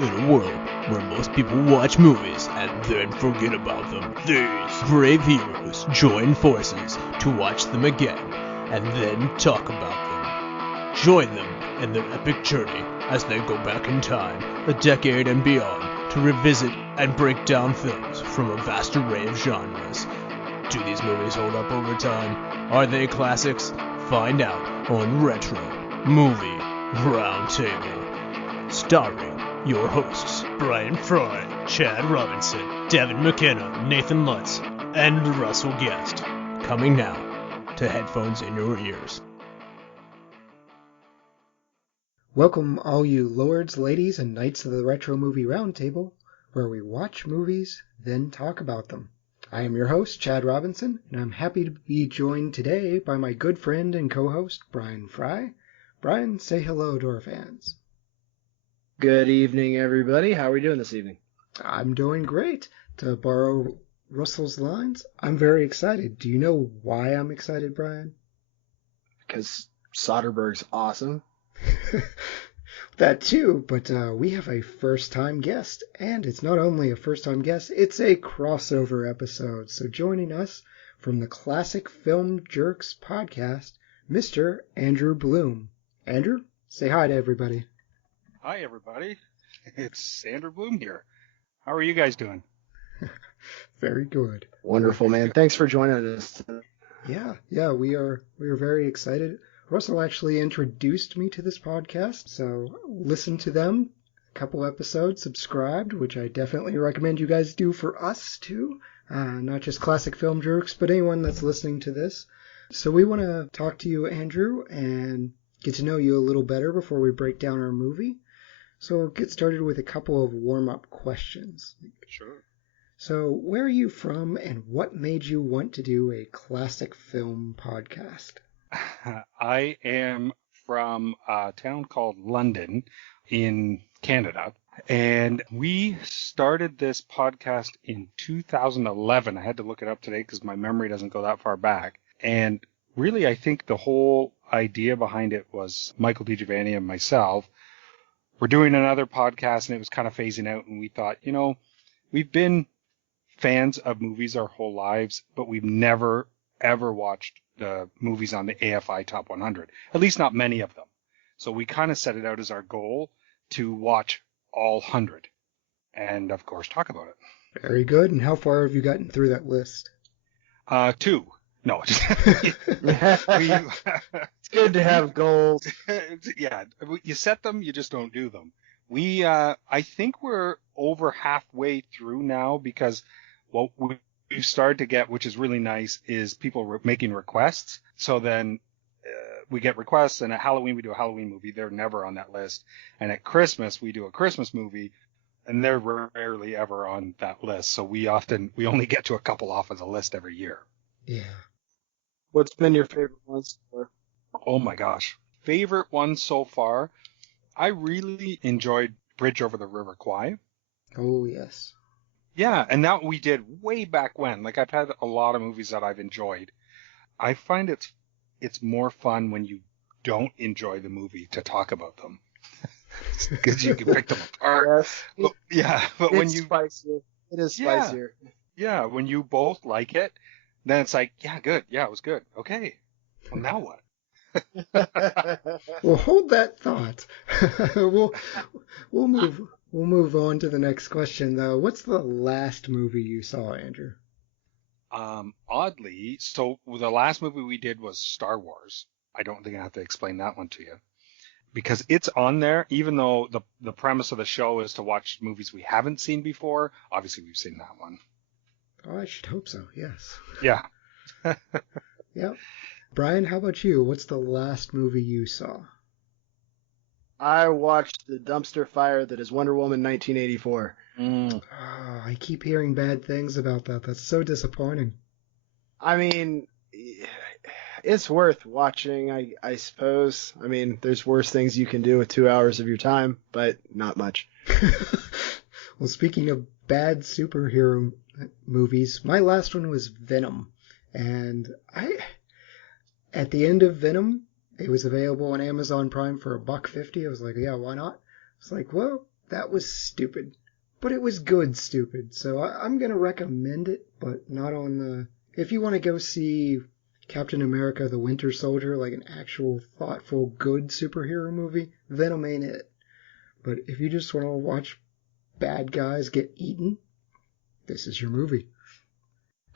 In a world where most people watch movies and then forget about them, these brave heroes join forces to watch them again and then talk about them. Join them in their epic journey as they go back in time, a decade and beyond, to revisit and break down films from a vast array of genres. Do these movies hold up over time? Are they classics? Find out on Retro Movie Roundtable. Starring your hosts, Bryan Frye, Chad Robinson, Devin McKenna, Nathan Lutz, and Russell Guest. Coming now to headphones in your ears. Welcome all you lords, ladies, and knights of the Retro Movie Roundtable, where we watch movies, then talk about them. I am your host, Chad Robinson, and I'm happy to be joined today by my good friend and co-host, Bryan Frye. Bryan, say hello to our fans. Good evening, everybody. How are we doing this evening? I'm doing great. To borrow Russell's lines, I'm very excited. Do you know why I'm excited, Bryan? Because Soderbergh's awesome. That too, but we have a first-time guest, and it's not only a first-time guest, it's a crossover episode. So joining us from the Classic Film Jerks podcast, Mr. Andrew Bloom. Andrew, say hi to everybody. Hi, everybody. It's Andrew Bloom here. How are you guys doing? Very good. Wonderful, man. Thanks for joining us. Yeah, we are very excited. Russell actually introduced me to this podcast, so listen to them. A couple episodes, subscribed, which I definitely recommend you guys do for us too. Not just Classic Film Jerks, but anyone that's listening to this. So we want to talk to you, Andrew, and get to know you a little better before we break down our movie. So we'll get started with a couple of warm-up questions. Sure. So where are you from, and what made you want to do a classic film podcast? I am from a town called London in Canada, and we started this podcast in 2011. I had to look it up today because my memory doesn't go that far back. And really, I think the whole idea behind it was Michael DiGiovanni and myself. We're doing another podcast, and it was kind of phasing out, and we thought, we've been fans of movies our whole lives, but we've never, ever watched the movies on the AFI Top 100, at least not many of them. So we kind of set it out as our goal to watch all 100 and, of course, talk about it. Very good. And how far have you gotten through that list? 2. No. It's good to have goals. Yeah. You set them, you just don't do them. I think we're over halfway through now because what we've started to get, which is really nice, is people making requests. So then we get requests, and at Halloween we do a Halloween movie. They're never on that list. And at Christmas we do a Christmas movie, and they're rarely ever on that list. So we only get to a couple off of the list every year. Yeah. What's been your favorite one so far? Oh my gosh. Favorite one so far? I really enjoyed Bridge over the River Kwai. Oh, yes. Yeah, and that we did way back when. Like, I've had a lot of movies that I've enjoyed. I find it's more fun when you don't enjoy the movie to talk about them. Because you can pick them apart. Yes. But when you... spicier. It is spicier. Yeah, when you both like it, then it's like, yeah, good. Yeah, it was good. Okay. Well, now what? Well, hold that thought. We'll move on to the next question, though. What's the last movie you saw, Andrew? Oddly, so the last movie we did was Star Wars. I don't think I have to explain that one to you because it's on there, even though the premise of the show is to watch movies we haven't seen before. Obviously, we've seen that one. Oh, I should hope so, yes. Yeah. Yep. Bryan, how about you? What's the last movie you saw? I watched the dumpster fire that is Wonder Woman 1984. Oh, I keep hearing bad things about that. That's so disappointing. I mean, it's worth watching, I suppose. I mean, there's worse things you can do with 2 hours of your time, but not much. Well, speaking of bad superhero movies, my last one was Venom. And at the end of Venom, it was available on Amazon Prime for $1.50. I was like, yeah, why not? It's like, well, that was stupid. But it was good stupid. So I'm going to recommend it, but not on the... If you want to go see Captain America the Winter Soldier, like an actual thoughtful, good superhero movie, Venom ain't it. But if you just want to watch bad guys get eaten, this is your movie.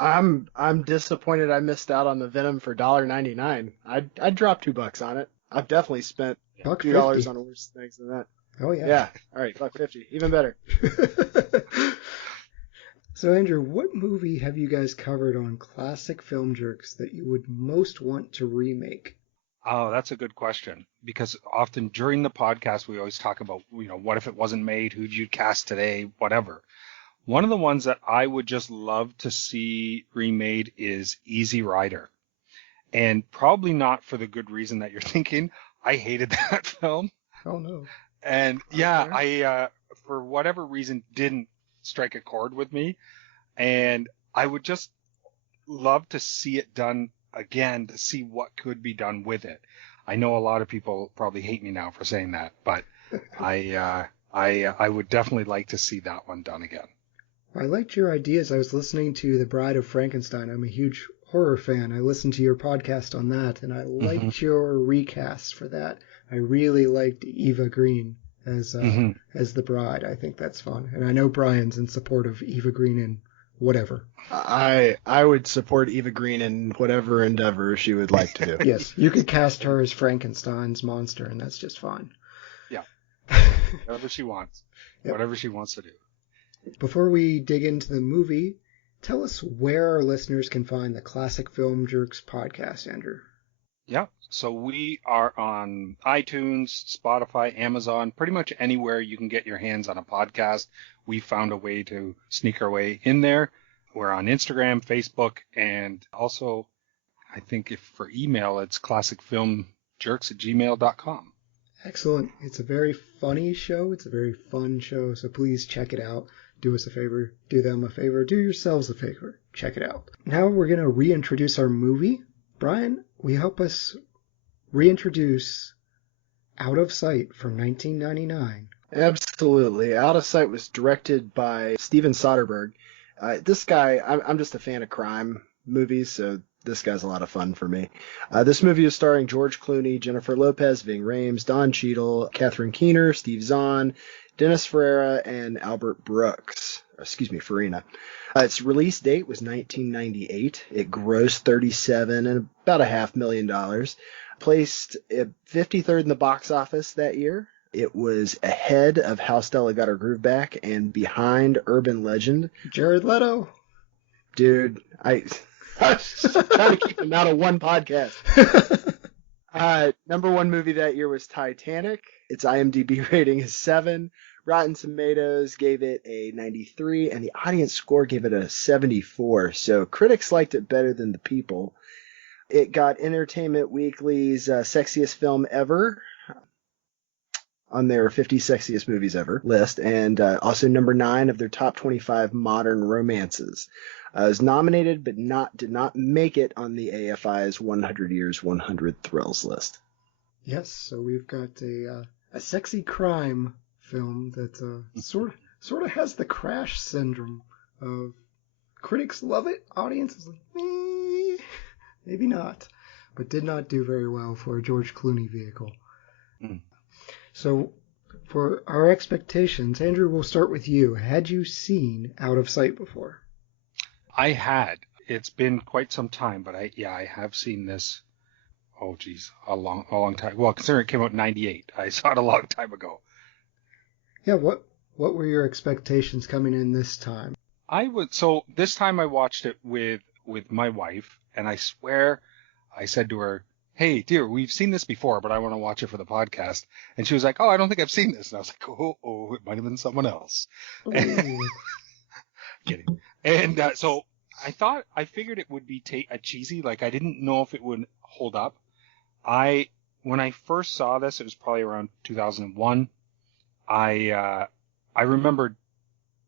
I'm disappointed I missed out on the Venom for $1.99. I'd drop $2 on it. I've definitely spent $2 on worse things than that. Oh yeah. Yeah. All right, $1.50, even better. So Andrew, what movie have you guys covered on Classic Film Jerks that you would most want to remake? Oh, that's a good question, because often during the podcast we always talk about, what if it wasn't made? Who'd you cast today? Whatever. One of the ones that I would just love to see remade is Easy Rider. And probably not for the good reason that you're thinking. I hated that film. Oh, no. And yeah, I, for whatever reason, didn't strike a chord with me. And I would just love to see it done again, to see what could be done with it. I know a lot of people probably hate me now for saying that, but I would definitely like to see that one done again. I liked your ideas. I was listening to The Bride of Frankenstein. I'm a huge horror fan. I listened to your podcast on that, and I liked your recast for that. I really liked Eva Green as the bride. I think that's fun. And I know Bryan's in support of Eva Green in whatever. I would support Eva Green in whatever endeavor she would like to do. Yes, you could cast her as Frankenstein's monster, and that's just fine. Yeah. Whatever she wants. Yep. Whatever she wants to do. Before we dig into the movie, tell us where our listeners can find the Classic Film Jerks podcast, Andrew. Yeah, so we are on iTunes, Spotify, Amazon, pretty much anywhere you can get your hands on a podcast. We found a way to sneak our way in there. We're on Instagram, Facebook, and also, I think if for email, it's classicfilmjerks@gmail.com. Excellent. It's a very funny show. It's a very fun show, so please check it out. Do us a favor, do them a favor, do yourselves a favor. Check it out. Now we're going to reintroduce our movie. Bryan, will you help us reintroduce Out of Sight from 1999? Absolutely. Out of Sight was directed by Steven Soderbergh. This guy, I'm just a fan of crime movies, so this guy's a lot of fun for me. This movie is starring George Clooney, Jennifer Lopez, Ving Rhames, Don Cheadle, Catherine Keener, Steve Zahn, Dennis Ferreira, and Albert Brooks. Farina. Its release date was 1998. It grossed $37 and about $500,000. Placed 53rd in the box office that year. It was ahead of How Stella Got Her Groove Back and behind urban legend Jared Leto. Dude, I was trying to keep him out of one podcast. Number one movie that year was Titanic. Its IMDb rating is 7. Rotten Tomatoes gave it a 93, and the audience score gave it a 74. So critics liked it better than the people. It got Entertainment Weekly's sexiest film ever on their 50 sexiest movies ever list, and also number 9 of their top 25 modern romances. It was nominated, but did not make it on the AFI's 100 Years, 100 Thrills list. Yes, so we've got a sexy crime film that sort of has the Crash syndrome of critics love it, audiences like, maybe not, but did not do very well for a George Clooney vehicle. So for our expectations, Andrew, we'll start with you. Had you seen Out of Sight before? I had. It's been quite some time, but I have seen this. Oh, geez, a long time. Well, considering it came out in 98, I saw it a long time ago. Yeah, what were your expectations coming in this time? So this time I watched it with my wife, and I swear I said to her, "Hey, dear, we've seen this before, but I want to watch it for the podcast." And she was like, "Oh, I don't think I've seen this." And I was like, "Oh, it might have been someone else." Kidding. And so I figured it would be cheesy. Like, I didn't know if it would hold up. When I first saw this, it was probably around 2001. I remember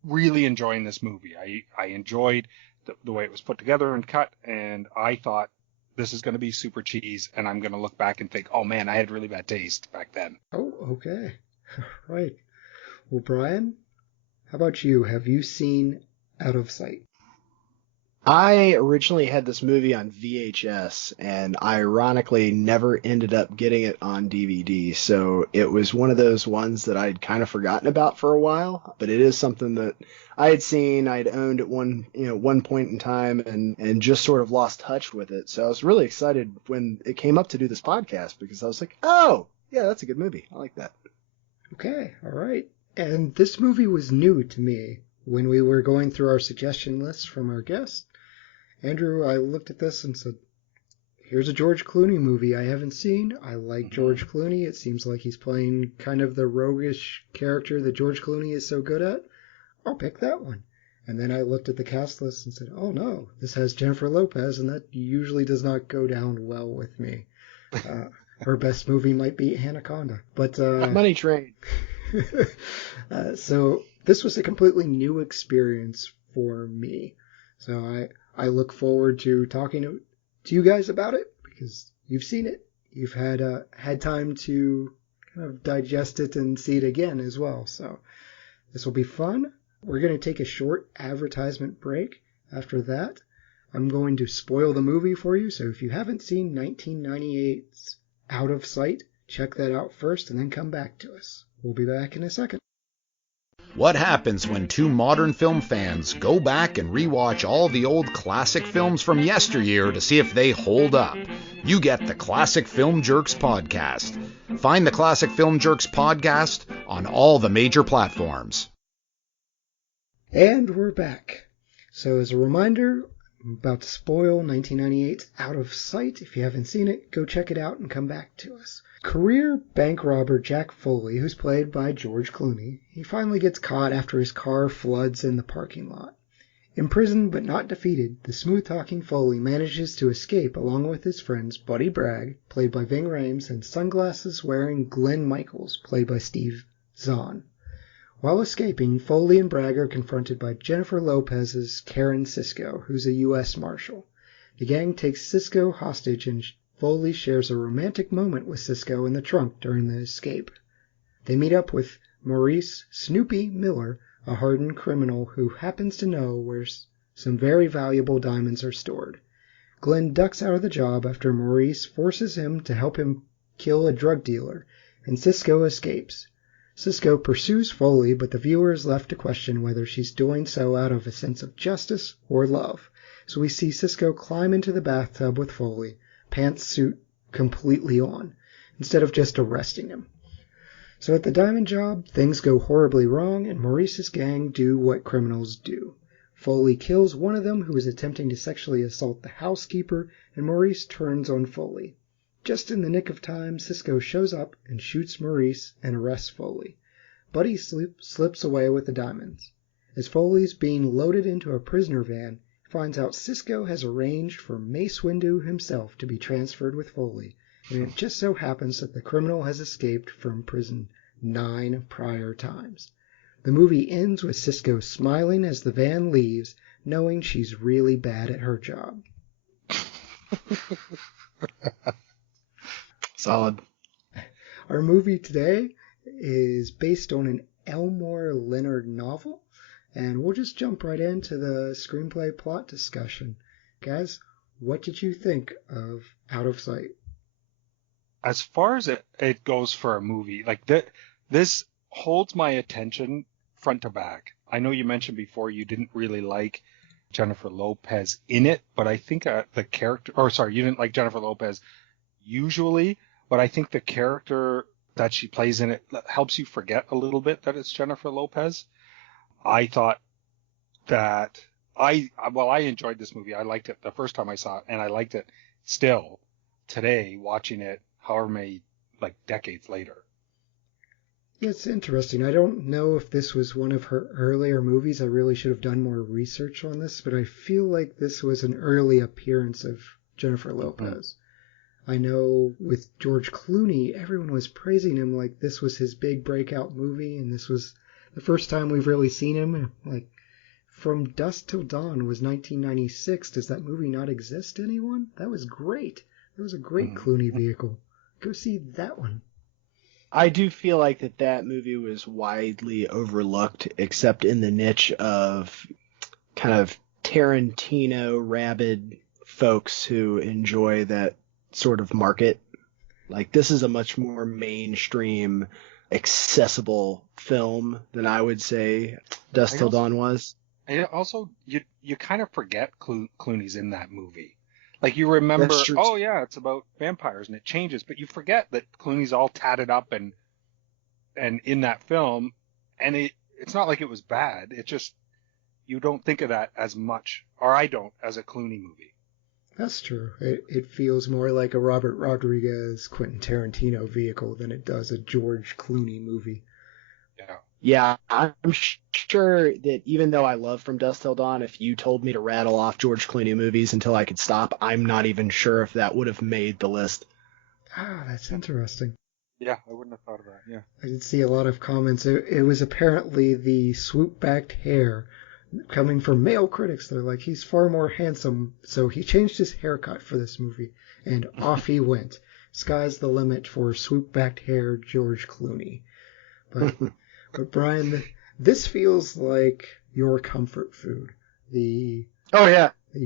really enjoying this movie. I enjoyed the way it was put together and cut, and I thought this is going to be super cheese, and I'm going to look back and think, oh man, I had really bad taste back then. Oh, okay. Right. Well, Bryan, how about you? Have you seen Out of Sight? I originally had this movie on VHS and ironically never ended up getting it on DVD. So it was one of those ones that I'd kind of forgotten about for a while, but it is something that I had seen, I'd owned at one point in time and just sort of lost touch with it. So I was really excited when it came up to do this podcast because I was like, oh, yeah, that's a good movie. I like that. Okay, all right. And this movie was new to me when we were going through our suggestion list from our guests. Andrew, I looked at this and said, here's a George Clooney movie I haven't seen. I like George Clooney. It seems like he's playing kind of the roguish character that George Clooney is so good at. I'll pick that one. And then I looked at the cast list and said, oh no, this has Jennifer Lopez, and that usually does not go down well with me. Her best movie might be Anaconda. But Money Train. So this was a completely new experience for me. So I look forward to talking to you guys about it because you've seen it. You've had time to kind of digest it and see it again as well. So this will be fun. We're going to take a short advertisement break. After that, I'm going to spoil the movie for you. So if you haven't seen 1998's Out of Sight, check that out first and then come back to us. We'll be back in a second. What happens when two modern film fans go back and rewatch all the old classic films from yesteryear to see if they hold up? You get the Classic Film Jerks podcast. Find the Classic Film Jerks podcast on all the major platforms. And we're back. So as a reminder, I'm about to spoil 1998's Out of Sight. If you haven't seen it, go check it out and come back to us. Career bank robber Jack Foley, who's played by George Clooney, he finally gets caught after his car floods in the parking lot. Imprisoned but not defeated, the smooth-talking Foley manages to escape along with his friends Buddy Bragg, played by Ving Rhames, and sunglasses-wearing Glenn Michaels, played by Steve Zahn. While escaping, Foley and Bragg are confronted by Jennifer Lopez's Karen Cisco, who's a U.S. Marshal. The gang takes Cisco hostage and Foley shares a romantic moment with Cisco in the trunk during the escape. They meet up with Maurice Snoopy Miller, a hardened criminal who happens to know where some very valuable diamonds are stored. Glenn ducks out of the job after Maurice forces him to help him kill a drug dealer, and Cisco escapes. Cisco pursues Foley, but the viewer is left to question whether she's doing so out of a sense of justice or love. So we see Cisco climb into the bathtub with Foley, pantsuit completely on, instead of just arresting him. So at the diamond job, things go horribly wrong, and Maurice's gang do what criminals do. Foley kills one of them who is attempting to sexually assault the housekeeper, and Maurice turns on Foley. Just in the nick of time, Cisco shows up and shoots Maurice and arrests Foley. Buddy slips away with the diamonds. As Foley's being loaded into a prisoner van, finds out Cisco has arranged for Mace Windu himself to be transferred with Foley, and it just so happens that the criminal has escaped from prison 9 prior times. The movie ends with Cisco smiling as the van leaves, knowing she's really bad at her job. Solid. Our movie today is based on an Elmore Leonard novel, and we'll just jump right into the screenplay plot discussion. Guys, what did you think of Out of Sight? As far as it goes for a movie, like this holds my attention front to back. I know you mentioned before you didn't really like Jennifer Lopez in it, but I think the character, you didn't like Jennifer Lopez usually, but I think the character that she plays in it helps you forget a little bit that it's Jennifer Lopez. I thought that I enjoyed this movie. I liked it the first time I saw it, and I liked it still today watching it however many decades later. It's interesting. I don't know if this was one of her earlier movies. I really should have done more research on this, but I feel like this was an early appearance of Jennifer Lopez. I know with George Clooney, everyone was praising him like this was his big breakout movie, and this was the first time we've really seen him. Like, From Dusk Till Dawn was 1996. Does that movie not exist, anyone? That was great. That was a great Clooney vehicle. Go see that one. I do feel like that movie was widely overlooked, except in the niche of kind of Tarantino rabid folks who enjoy that sort of market. Like, this is a much more mainstream, accessible film than I would say Dusk Till Dawn was. And also, you kind of forget Clooney's in that movie. Like, you remember, oh yeah, it's about vampires and it changes, but you forget that Clooney's all tatted up and in that film, and it's not like it was bad. It just, you don't think of that as much, or I don't, as a Clooney movie. That's true. It feels more like a Robert Rodriguez, Quentin Tarantino vehicle than it does a George Clooney movie. Yeah, I'm sure that even though I love From Dusk Till Dawn, if you told me to rattle off George Clooney movies until I could stop, I'm not even sure if that would have made the list. Ah, that's interesting. Yeah, I wouldn't have thought of that, yeah. I did see a lot of comments. It was apparently the swoop-backed hair coming from male critics. They're like, he's far more handsome, so he changed his haircut for this movie, and off he went. Sky's the limit for swoop-backed hair George Clooney. But Bryan, this feels like your comfort food. The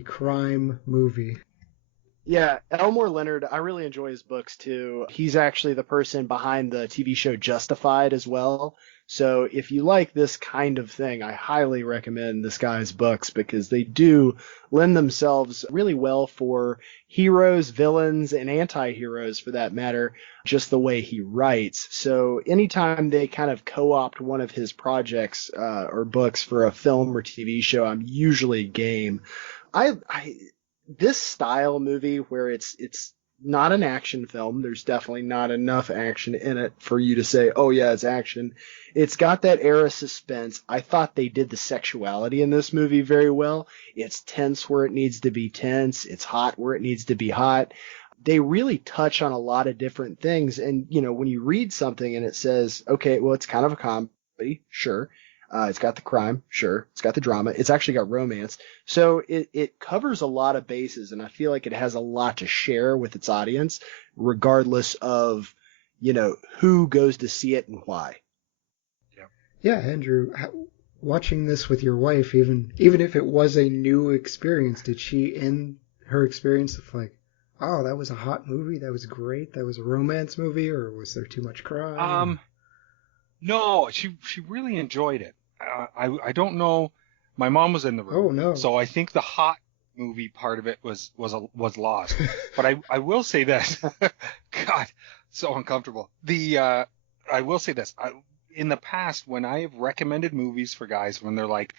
crime movie. Yeah, Elmore Leonard, I really enjoy his books too. He's actually the person behind the TV show Justified as well. So if you like this kind of thing, I highly recommend this guy's books because they do lend themselves really well for heroes, villains, and anti-heroes for that matter, just the way he writes. So anytime they kind of co-opt one of his projects or books for a film or TV show, I'm usually game. This style movie where it's not an action film, there's definitely not enough action in it for you to say, oh yeah, it's action. It's got that air of suspense. I thought they did the sexuality in this movie very well. It's tense where it needs to be tense. It's hot where it needs to be hot. They really touch on a lot of different things. And, you know, when you read something and it says, okay, well, it's kind of a comedy, sure. It's got the crime, sure. It's got the drama. It's actually got romance. So it covers a lot of bases, and I feel like it has a lot to share with its audience, regardless of, you know, who goes to see it and why. Yeah, Andrew, watching this with your wife, even if it was a new experience, did she end her experience of like, oh, that was a hot movie, that was great, that was a romance movie, or was there too much crime? No, she really enjoyed it. I don't know. My mom was in the room, oh, no. So I think the hot movie part of it was lost. But I will say this. God, so uncomfortable. I will say this. In the past, when I have recommended movies for guys, when they're like,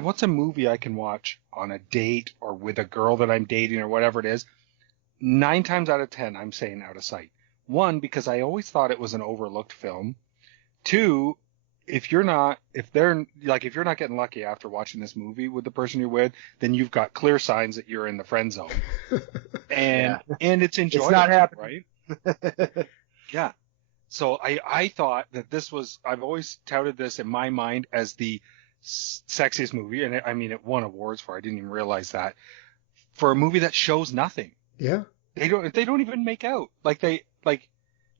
what's a movie I can watch on a date or with a girl that I'm dating or whatever it is, 9 times out of 10, I'm saying Out of Sight. 1, because I always thought it was an overlooked film. 2, if you're not getting lucky after watching this movie with the person you're with, then you've got clear signs that you're in the friend zone. And it's enjoyable, it's not happening. Right? Yeah. So I thought that this was, I've always touted this in my mind as the sexiest movie, and I mean it won awards for. I didn't even realize that, for a movie that shows nothing. Yeah. They don't even make out.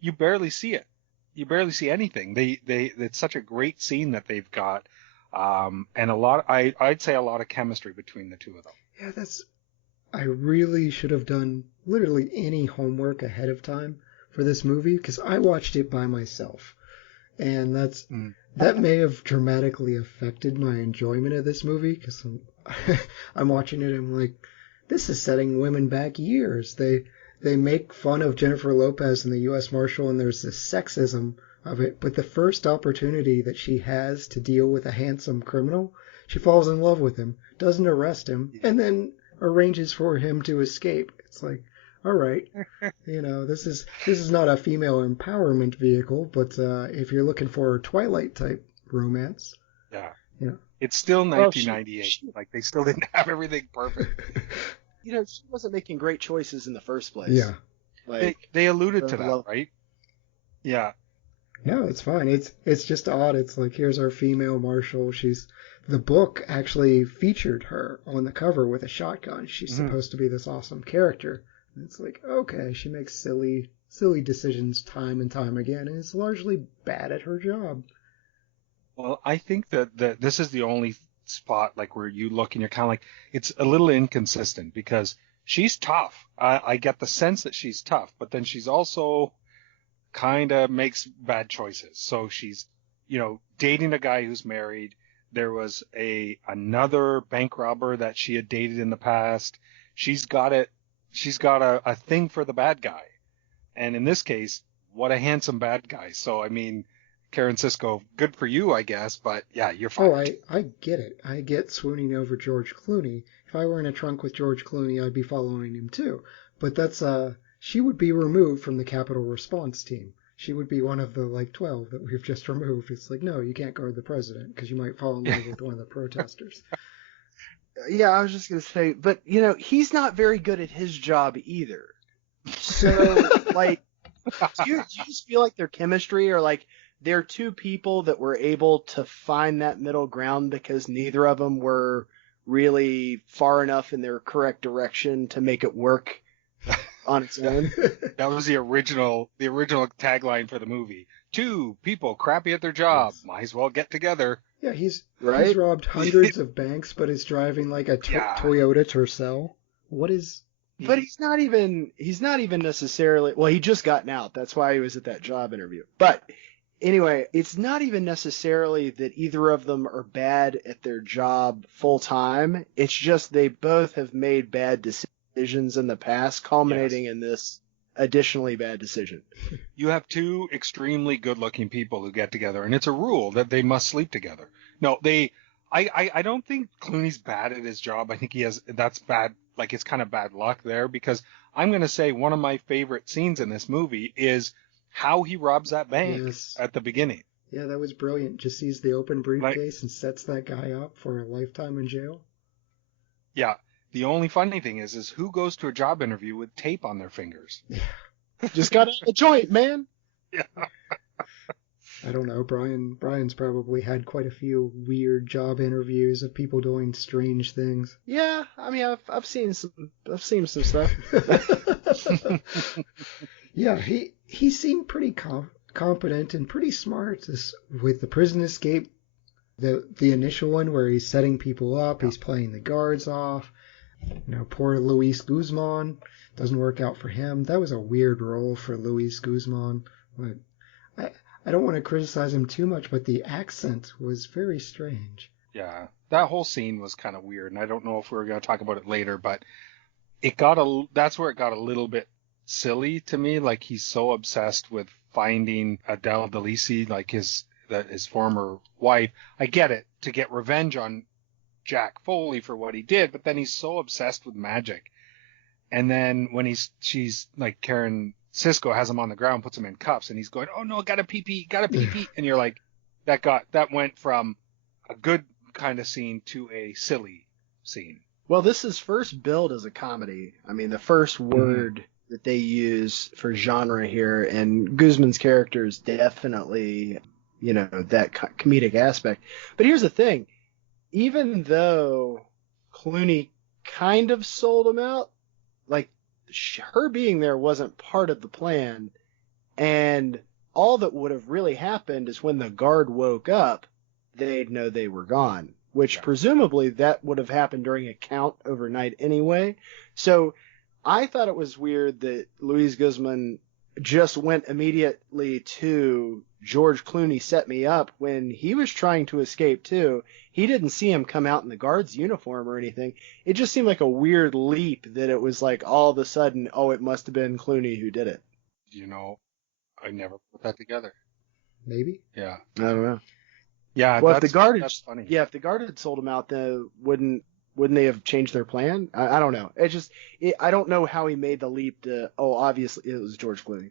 You barely see it. You barely see anything. It's such a great scene that they've got, and I'd say a lot of chemistry between the two of them. Yeah, I really should have done literally any homework ahead of time for this movie, because I watched it by myself, and that may have dramatically affected my enjoyment of this movie, because I'm watching it and I'm like, this is setting women back years. They make fun of Jennifer Lopez and the U.S. Marshal, and there's this sexism of it, but the first opportunity that she has to deal with a handsome criminal, she falls in love with him, doesn't arrest him, and then arranges for him to escape. It's like, all right, you know, this is not a female empowerment vehicle, but if you're looking for a Twilight type romance, yeah, you know, it's still 1998. Like, they still didn't have everything perfect. You know, she wasn't making great choices in the first place. Yeah, like they alluded to that, right? Yeah. No, it's fine. It's just odd. It's like, here's our female marshal. The book actually featured her on the cover with a shotgun. She's supposed to be this awesome character. And it's like, okay, she makes silly silly decisions time and time again, and is largely bad at her job. Well, I think that this is the only spot like where you look and you're kind of like, it's a little inconsistent because she's tough. I get the sense that she's tough, but then she's also kind of makes bad choices. So she's, dating a guy who's married. There was another bank robber that she had dated in the past. She's got a thing for the bad guy. And in this case, what a handsome bad guy. So, I mean, Karen Sisco, good for you, I guess, but yeah, you're fine. Oh, I get it. I get swooning over George Clooney. If I were in a trunk with George Clooney, I'd be following him too. But she would be removed from the Capitol Response Team. She would be one of the 12 that we've just removed. It's like, no, you can't guard the president because you might fall in love with one of the protesters. Yeah, I was just going to say, but, he's not very good at his job either. So, do you just feel like their chemistry or they're two people that were able to find that middle ground because neither of them were really far enough in their correct direction to make it work on its own? That was the original tagline for the movie. Two people crappy at their job, might as well get together. Yeah, he's robbed hundreds of banks, but is driving a Toyota Tercel. What is? But he's not even necessarily. Well, he just gotten out. That's why he was at that job interview. But anyway, it's not even necessarily that either of them are bad at their job full time. It's just they both have made bad decisions in the past, culminating in this additionally bad decision. You have two extremely good-looking people who get together, and it's a rule that they must sleep together. No, I don't think Clooney's bad at his job. I think that's bad. It's kind of bad luck there because I'm going to say one of my favorite scenes in this movie is how he robs that bank at the beginning. Yeah, that was brilliant. Just sees the open briefcase and sets that guy up for a lifetime in jail. Yeah. The only funny thing is who goes to a job interview with tape on their fingers? Just got a joint, man. Yeah. I don't know. Bryan's probably had quite a few weird job interviews of people doing strange things. Yeah, I mean, I've seen some stuff. Yeah, he seemed pretty competent and pretty smart with the prison escape. The initial one where he's setting people up, he's playing the guards off. Poor Luis Guzmán, doesn't work out for him. That was a weird role for Luis Guzmán, but I don't want to criticize him too much, but the accent was very strange. Yeah, that whole scene was kind of weird, and I don't know if we're going to talk about it later, but that's where it got a little bit silly to me. He's so obsessed with finding Adele Delisi, his former wife. I get it, to get revenge on Jack Foley for what he did, but then he's so obsessed with magic. And then when she's Karen Sisco has him on the ground, puts him in cuffs, and he's going, "Oh no, gotta pee," and you're like, that went from a good kind of scene to a silly scene. Well, this is first billed as a comedy. I mean, the first word that they use for genre here, and Guzmán's character is definitely, that comedic aspect. But here's the thing. Even though Clooney kind of sold him out, her being there wasn't part of the plan, and all that would have really happened is when the guard woke up, they'd know they were gone, which presumably that would have happened during a count overnight anyway. So I thought it was weird that Luis Guzmán just went immediately to George Clooney set me up when he was trying to escape too. He didn't see him come out in the guard's uniform or anything. It just seemed like a weird leap that it was all of a sudden, it must have been Clooney who did it. I never put that together. Maybe? Yeah. I don't know. Yeah, well, that's funny. Yeah, if the guard had sold him out, then wouldn't they have changed their plan? I don't know. I don't know how he made the leap to, obviously it was George Clooney.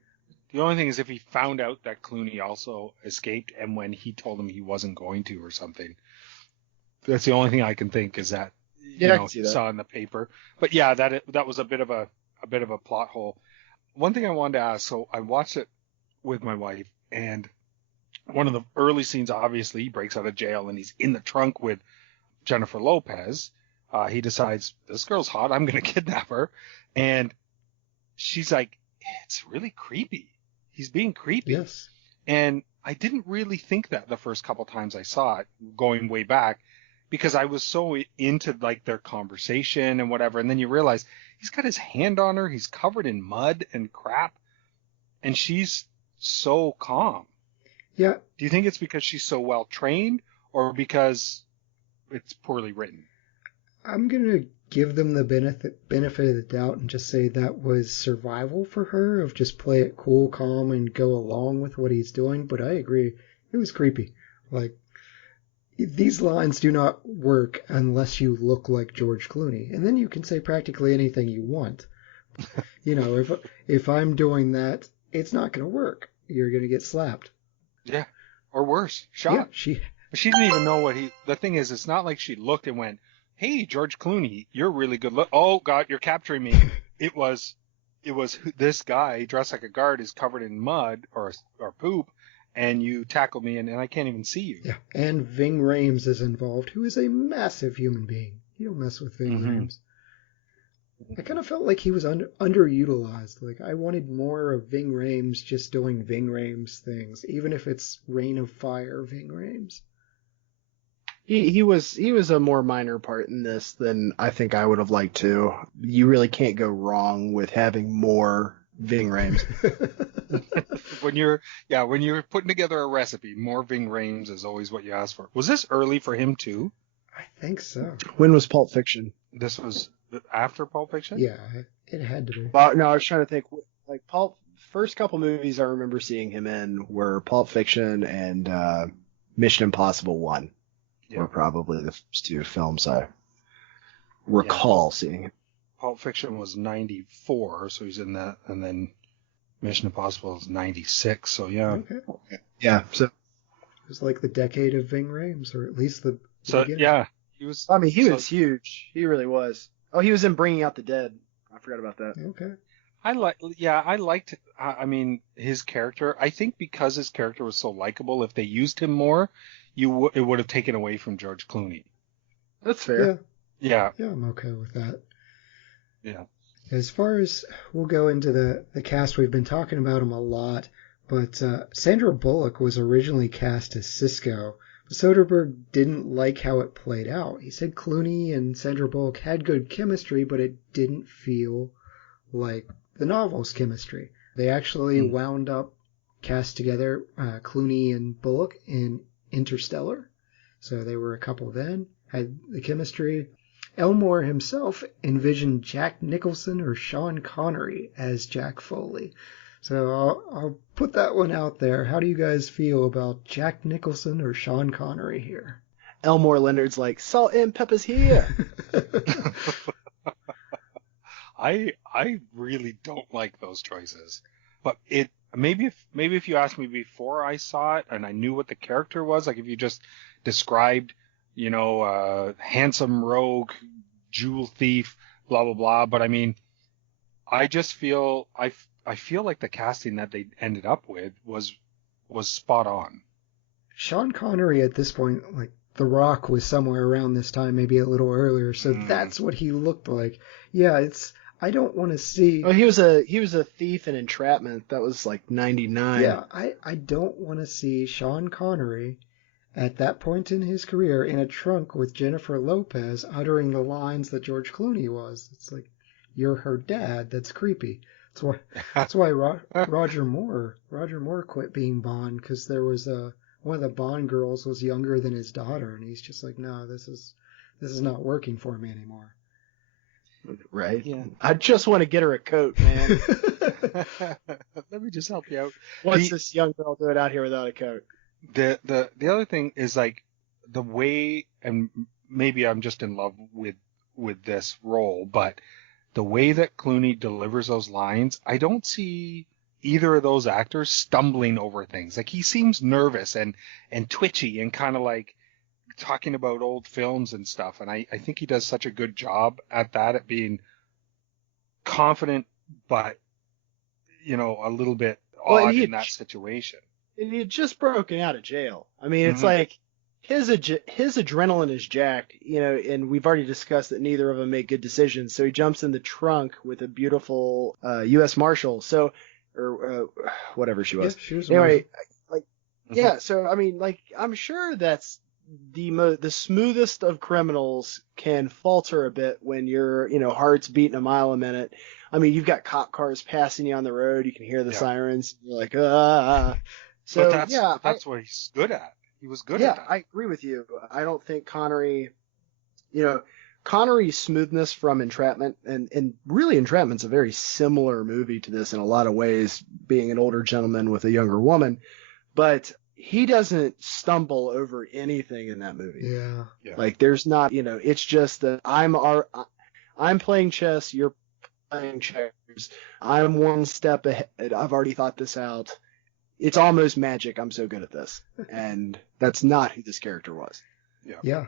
The only thing is if he found out that Clooney also escaped and when he told him he wasn't going to or something. That's the only thing I can think is that, he saw in the paper. But yeah, that was a bit of a plot hole. One thing I wanted to ask, so I watched it with my wife, and one of the early scenes, obviously, he breaks out of jail and he's in the trunk with Jennifer Lopez. He decides, this girl's hot, I'm going to kidnap her. And she's like, it's really creepy. He's being creepy. Yes. And I didn't really think that the first couple times I saw it, going way back, because I was so into like their conversation and whatever. And then you realize he's got his hand on her. He's covered in mud and crap. And she's so calm. Yeah. Do you think it's because she's so well trained or because it's poorly written? I'm going to give them the benefit of the doubt and just say that was survival for her, of just play it cool, calm, and go along with what he's doing. But I agree. It was creepy. Like, these lines do not work unless you look like George Clooney. And then you can say practically anything you want. You know, if I'm doing that, it's not going to work. You're going to get slapped. Yeah. Or worse, shot. Yeah, She didn't even know what the thing is, it's not like she looked and went, "Hey, George Clooney, you're really good oh God, you're capturing me." It was this guy dressed like a guard is covered in mud or poop, and you tackle me and I can't even see you. Yeah. And Ving Rhames is involved, who is a massive human being. You don't mess with Ving Rhames. I kind of felt like he was underutilized. Like, I wanted more of Ving Rhames just doing Ving Rhames things, even if it's Reign of Fire Ving Rhames. He was a more minor part in this than I think I would have liked to. You really can't go wrong with having more Ving Rhames. When you're putting together a recipe, more Ving Rhames is always what you ask for. Was this early for him too? I think so. When was Pulp Fiction? This was after Pulp Fiction? Yeah, it had to be. Well, no, I was trying to think. Like, first couple movies I remember seeing him in were Pulp Fiction and Mission Impossible 1. Yeah. Were probably the first two films I recall seeing him. Pulp Fiction was 94, so he's in that, and then Mission Impossible is 96, so yeah. Okay. Yeah, so It was like the decade of Ving Rhames, or at least the beginning. Yeah, he was. I mean, he was huge. He really was. Oh, he was in Bringing Out the Dead. I forgot about that. Okay. I liked. I mean, his character. I think because his character was so likable, if they used him more, it would have taken away from George Clooney. That's fair. Yeah. Yeah, I'm okay with that. Yeah. As far as we'll go into the cast, we've been talking about him a lot, but Sandra Bullock was originally cast as Cisco. But Soderbergh didn't like how it played out. He said Clooney and Sandra Bullock had good chemistry, but it didn't feel like the novel's chemistry. They actually wound up cast together, Clooney and Bullock, in Interstellar. So they were a couple then, had the chemistry. Elmore himself envisioned Jack Nicholson or Sean Connery as Jack Foley. So I'll put that one out there. How do you guys feel about Jack Nicholson or Sean Connery here? Elmore Leonard's like, salt and pepper's here. I really don't like those choices. But maybe if you asked me before I saw it and I knew what the character was, like if you just described, handsome rogue, jewel thief, blah blah blah. But I mean, I just feel I feel like the casting that they ended up with was spot on. Sean Connery at this point, like The Rock was somewhere around this time, maybe a little earlier, so that's what he looked like. Yeah, I don't want to see. Oh, he was a thief in Entrapment. That was like 99. Yeah, I don't want to see Sean Connery at that point in his career in a trunk with Jennifer Lopez uttering the lines that George Clooney was. It's like, you're her dad. That's creepy. That's why Roger Moore quit being Bond, because there was one of the Bond girls was younger than his daughter, and he's just like, no, this is not working for me anymore. Right? Yeah. I just want to get her a coat, man. Let me just help you out. What's this young girl doing out here without a coat? The other thing is, like, the way, and maybe I'm just in love with this role, but the way that Clooney delivers those lines, I don't see either of those actors stumbling over things. Like, he seems nervous and twitchy and kind of like talking about old films and stuff. And I think he does such a good job at that, at being confident, but, a little bit odd in that situation. And he had just broken out of jail. I mean, it's like his adrenaline is jacked, and we've already discussed that neither of them make good decisions. So he jumps in the trunk with a beautiful U.S. Marshal, or whatever she was. Yeah, she was anyway, yeah. So I mean, I'm sure that's the smoothest of criminals can falter a bit when your heart's beating a mile a minute. I mean, you've got cop cars passing you on the road. You can hear the sirens. You're like, ah. So but that's what he's good at. He was good at that. Yeah, I agree with you. I don't think Connery's smoothness from Entrapment, and really Entrapment's a very similar movie to this in a lot of ways, being an older gentleman with a younger woman, but he doesn't stumble over anything in that movie. Yeah. Like there's not, it's just that I'm playing chess, you're playing checkers. I'm one step ahead. I've already thought this out. It's almost magic. I'm so good at this. And that's not who this character was. Yeah.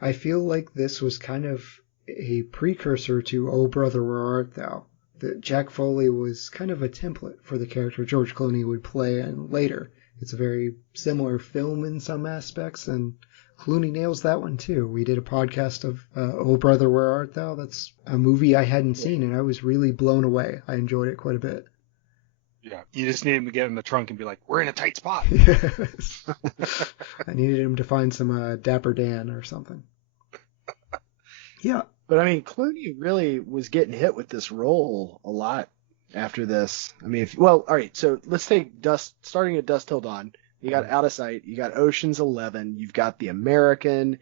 I feel like this was kind of a precursor to Oh Brother, Where Art Thou? That Jack Foley was kind of a template for the character George Clooney would play in later. It's a very similar film in some aspects, and Clooney nails that one too. We did a podcast of Oh Brother, Where Art Thou? That's a movie I hadn't seen, and I was really blown away. I enjoyed it quite a bit. Yeah, you just need him to get in the trunk and be like, we're in a tight spot. Yes. I needed him to find some Dapper Dan or something. Yeah. But I mean, Clooney really was getting hit with this role a lot after this. I mean, all right, so let's take starting at Dusk Till Dawn. You got Out of Sight, you got Ocean's 11, you've got The American.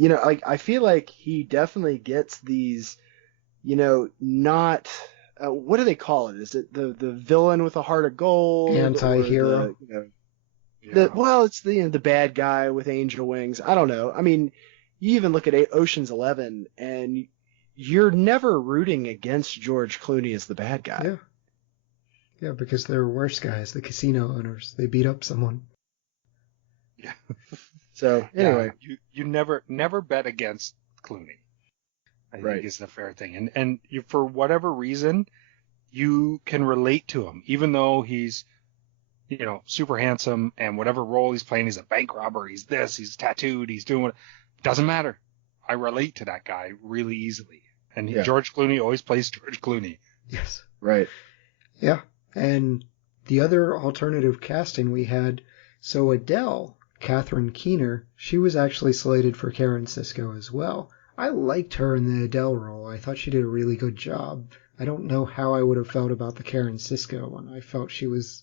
I feel like he definitely gets these, not... what do they call it? Is it the villain with a heart of gold? Anti-hero? It's the bad guy with angel wings. I don't know. I mean, you even look at Ocean's 11, and you're never rooting against George Clooney as the bad guy. Yeah. Yeah, because they're worse guys, the casino owners. They beat up someone. Yeah. So, anyway. Yeah, you never bet against Clooney. I think is the fair thing. And you, for whatever reason, you can relate to him, even though he's, super handsome, and whatever role he's playing, he's a bank robber, he's this, he's tattooed, he's doing what, doesn't matter. I relate to that guy really easily. And George Clooney always plays George Clooney. Yes. Right. Yeah. And the other alternative casting we had, so Adele, Catherine Keener, she was actually slated for Karen Sisco as well. I liked her in the Adele role. I thought she did a really good job. I don't know how I would have felt about the Karen Sisco one. I felt she was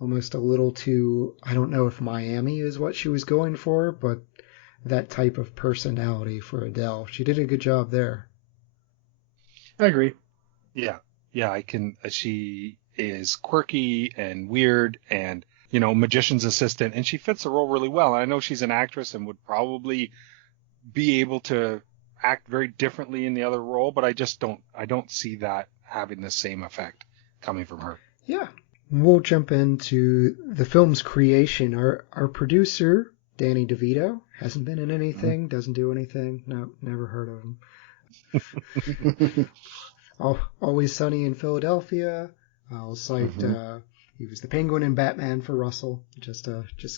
almost a little too, I don't know if Miami is what she was going for, but that type of personality for Adele. She did a good job there. I agree. Yeah. Yeah, I can. She is quirky and weird and, magician's assistant, and she fits the role really well. And I know she's an actress and would probably be able to act very differently in the other role, but I don't see that having the same effect coming from her. Yeah. We'll jump into the film's creation. Our producer, Danny DeVito, hasn't been in anything, doesn't do anything. No, never heard of him. Always Sunny in Philadelphia. I'll cite he was the Penguin in Batman for Russell. Just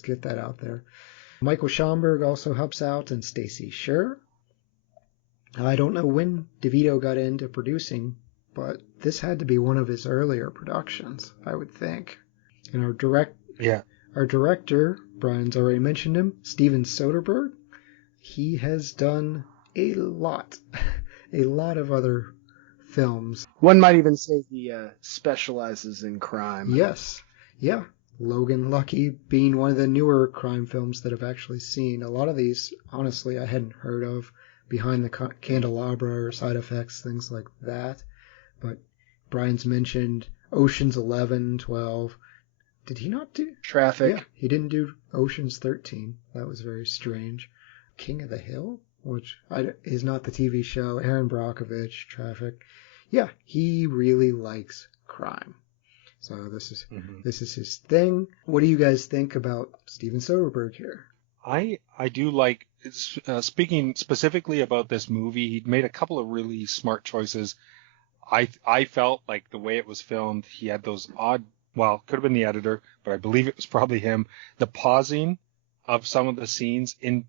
get that out there. Michael Schomburg also helps out, and Stacey Sher. I don't know when DeVito got into producing, but this had to be one of his earlier productions, I would think. And our director, Brian's already mentioned him, Steven Soderbergh. He has done a lot of other films. One might even say he specializes in crime. Yes, yeah. Logan Lucky being one of the newer crime films that I've actually seen. A lot of these, honestly, I hadn't heard of. Behind the Candelabra or Side Effects, things like that. But Brian's mentioned Ocean's 11, 12. Did he not do? Traffic. Yeah, he didn't do Ocean's 13. That was very strange. King of the Hill, which is not the TV show. Aaron Brockovich, Traffic. Yeah, he really likes crime. So this is his thing. What do you guys think about Steven Soderbergh here? I do like, speaking specifically about this movie, he made a couple of really smart choices. I felt like the way it was filmed, he had those odd, well, could have been the editor, but I believe it was probably him. The pausing of some of the scenes in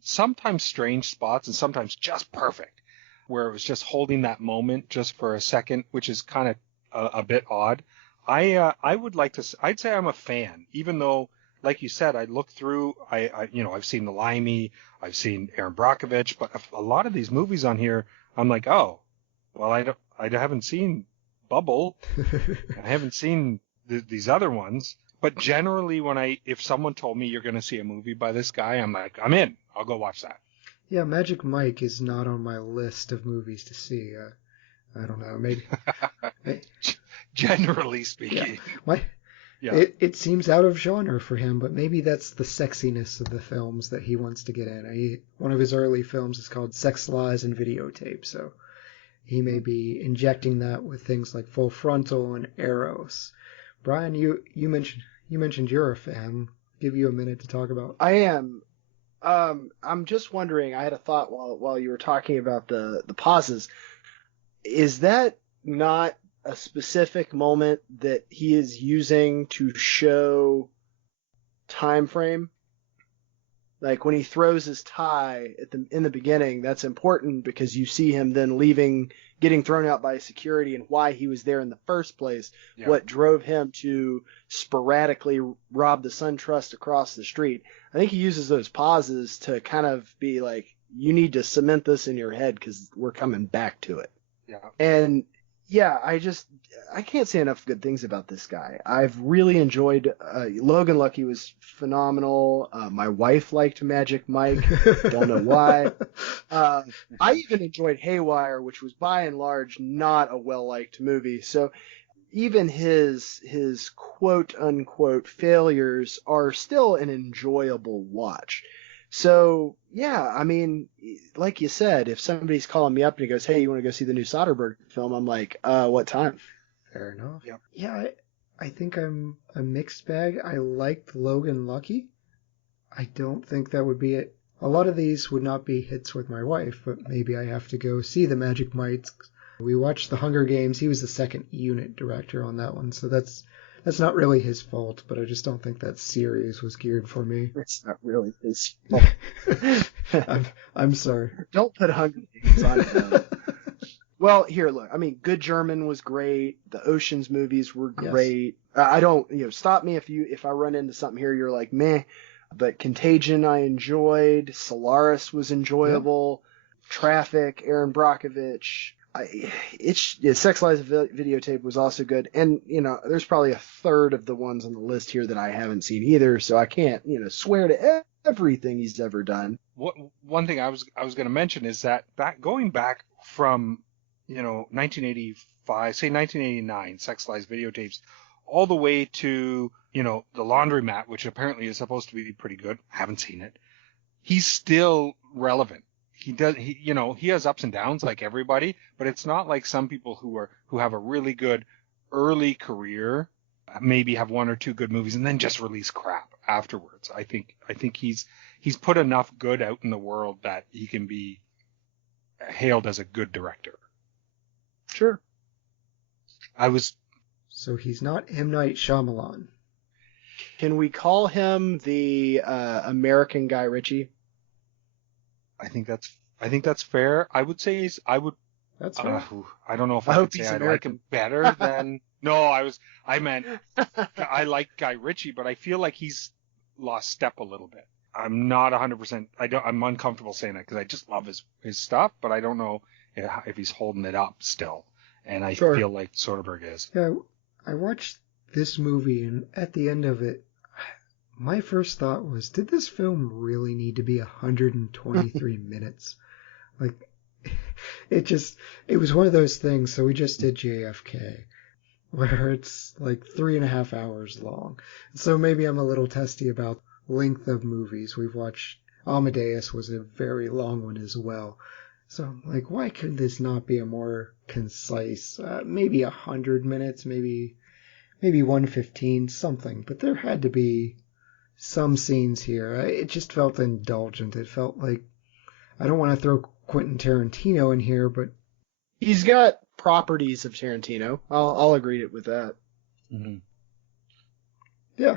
sometimes strange spots and sometimes just perfect, where it was just holding that moment just for a second, which is kind of a bit odd. I would like to. I'd say I'm a fan, even though, like you said, I look through. I've seen The Limey, I've seen Aaron Brockovich, but a lot of these movies on here, I'm like, oh, well, I haven't seen Bubble, I haven't seen these other ones. But generally, if someone told me you're going to see a movie by this guy, I'm like, I'm in. I'll go watch that. Yeah, Magic Mike is not on my list of movies to see. I don't know, maybe. Generally speaking. Yeah, it seems out of genre for him, but maybe that's the sexiness of the films that he wants to get in. One of his early films is called Sex, Lies, and Videotape, so he may be injecting that with things like Full Frontal and Eros. Bryan, you mentioned you're a fan. Give you a minute to talk about. I am. I'm just wondering. I had a thought while you were talking about the pauses. Is that not a specific moment that he is using to show time frame? Like when he throws his tie in the beginning, that's important because you see him then leaving, getting thrown out by security, and why he was there in the first place. Yeah. What drove him to sporadically rob the SunTrust across the street. I think he uses those pauses to kind of be like, you need to cement this in your head because we're coming back to it. Yeah. And yeah, I can't say enough good things about this guy. I've really enjoyed Logan Lucky was phenomenal. My wife liked Magic Mike. Don't know why. I even enjoyed Haywire, which was by and large not a well-liked movie. So even his quote unquote failures are still an enjoyable watch. So, yeah, I mean, like you said, if somebody's calling me up and he goes, hey, you want to go see the new Soderbergh film? I'm like, what time? Fair enough. Yep. Yeah, I think I'm a mixed bag. I liked Logan Lucky. I don't think that would be it. A lot of these would not be hits with my wife, but maybe I have to go see the Magic Mites. We watched The Hunger Games. He was the second unit director on that one, so that's not really his fault, but I just don't think that series was geared for me. It's not really his fault. I'm sorry. Don't put Hunger Games on it. Well, here, look. I mean, Good German was great. The Oceans movies were great. Yes. I don't, stop me if I run into something here you're like, meh. But Contagion I enjoyed. Solaris was enjoyable. Yep. Traffic, Aaron Brockovich. Sex, Lies, and Videotape was also good. And, there's probably a third of the ones on the list here that I haven't seen either, so I can't, swear to everything he's ever done. One thing I was going to mention is that going back from, 1985, say 1989, Sex, Lies, Videotapes, all the way to, The Laundromat, which apparently is supposed to be pretty good. Haven't seen it. He's still relevant. He has ups and downs like everybody, but it's not like some people who have a really good early career, maybe have one or two good movies and then just release crap afterwards. I think he's put enough good out in the world that he can be hailed as a good director. Sure. So he's not M. Night Shyamalan. Can we call him the American Guy Ritchie? I think that's fair. I would say That's fair. I don't know if I would say I like him better than. No, I meant I like Guy Ritchie, but I feel like he's lost step a little bit. I'm not 100%. I'm uncomfortable saying that because I just love his stuff, but I don't know if he's holding it up still. And I feel like Soderbergh is. Yeah, I watched this movie, and at the end of it, my first thought was, did this film really need to be 123 minutes? Like, it was one of those things. So we just did JFK, where it's like 3.5 hours long. So maybe I'm a little testy about length of movies. We've watched Amadeus was a very long one as well. So I'm like, why could this not be a more concise, maybe 100 minutes, maybe 115, something. But there had to be some scenes here. It just felt indulgent. It felt like, I don't want to throw Quentin Tarantino in here, but he's got properties of Tarantino. I'll agree with that. Mm-hmm. Yeah.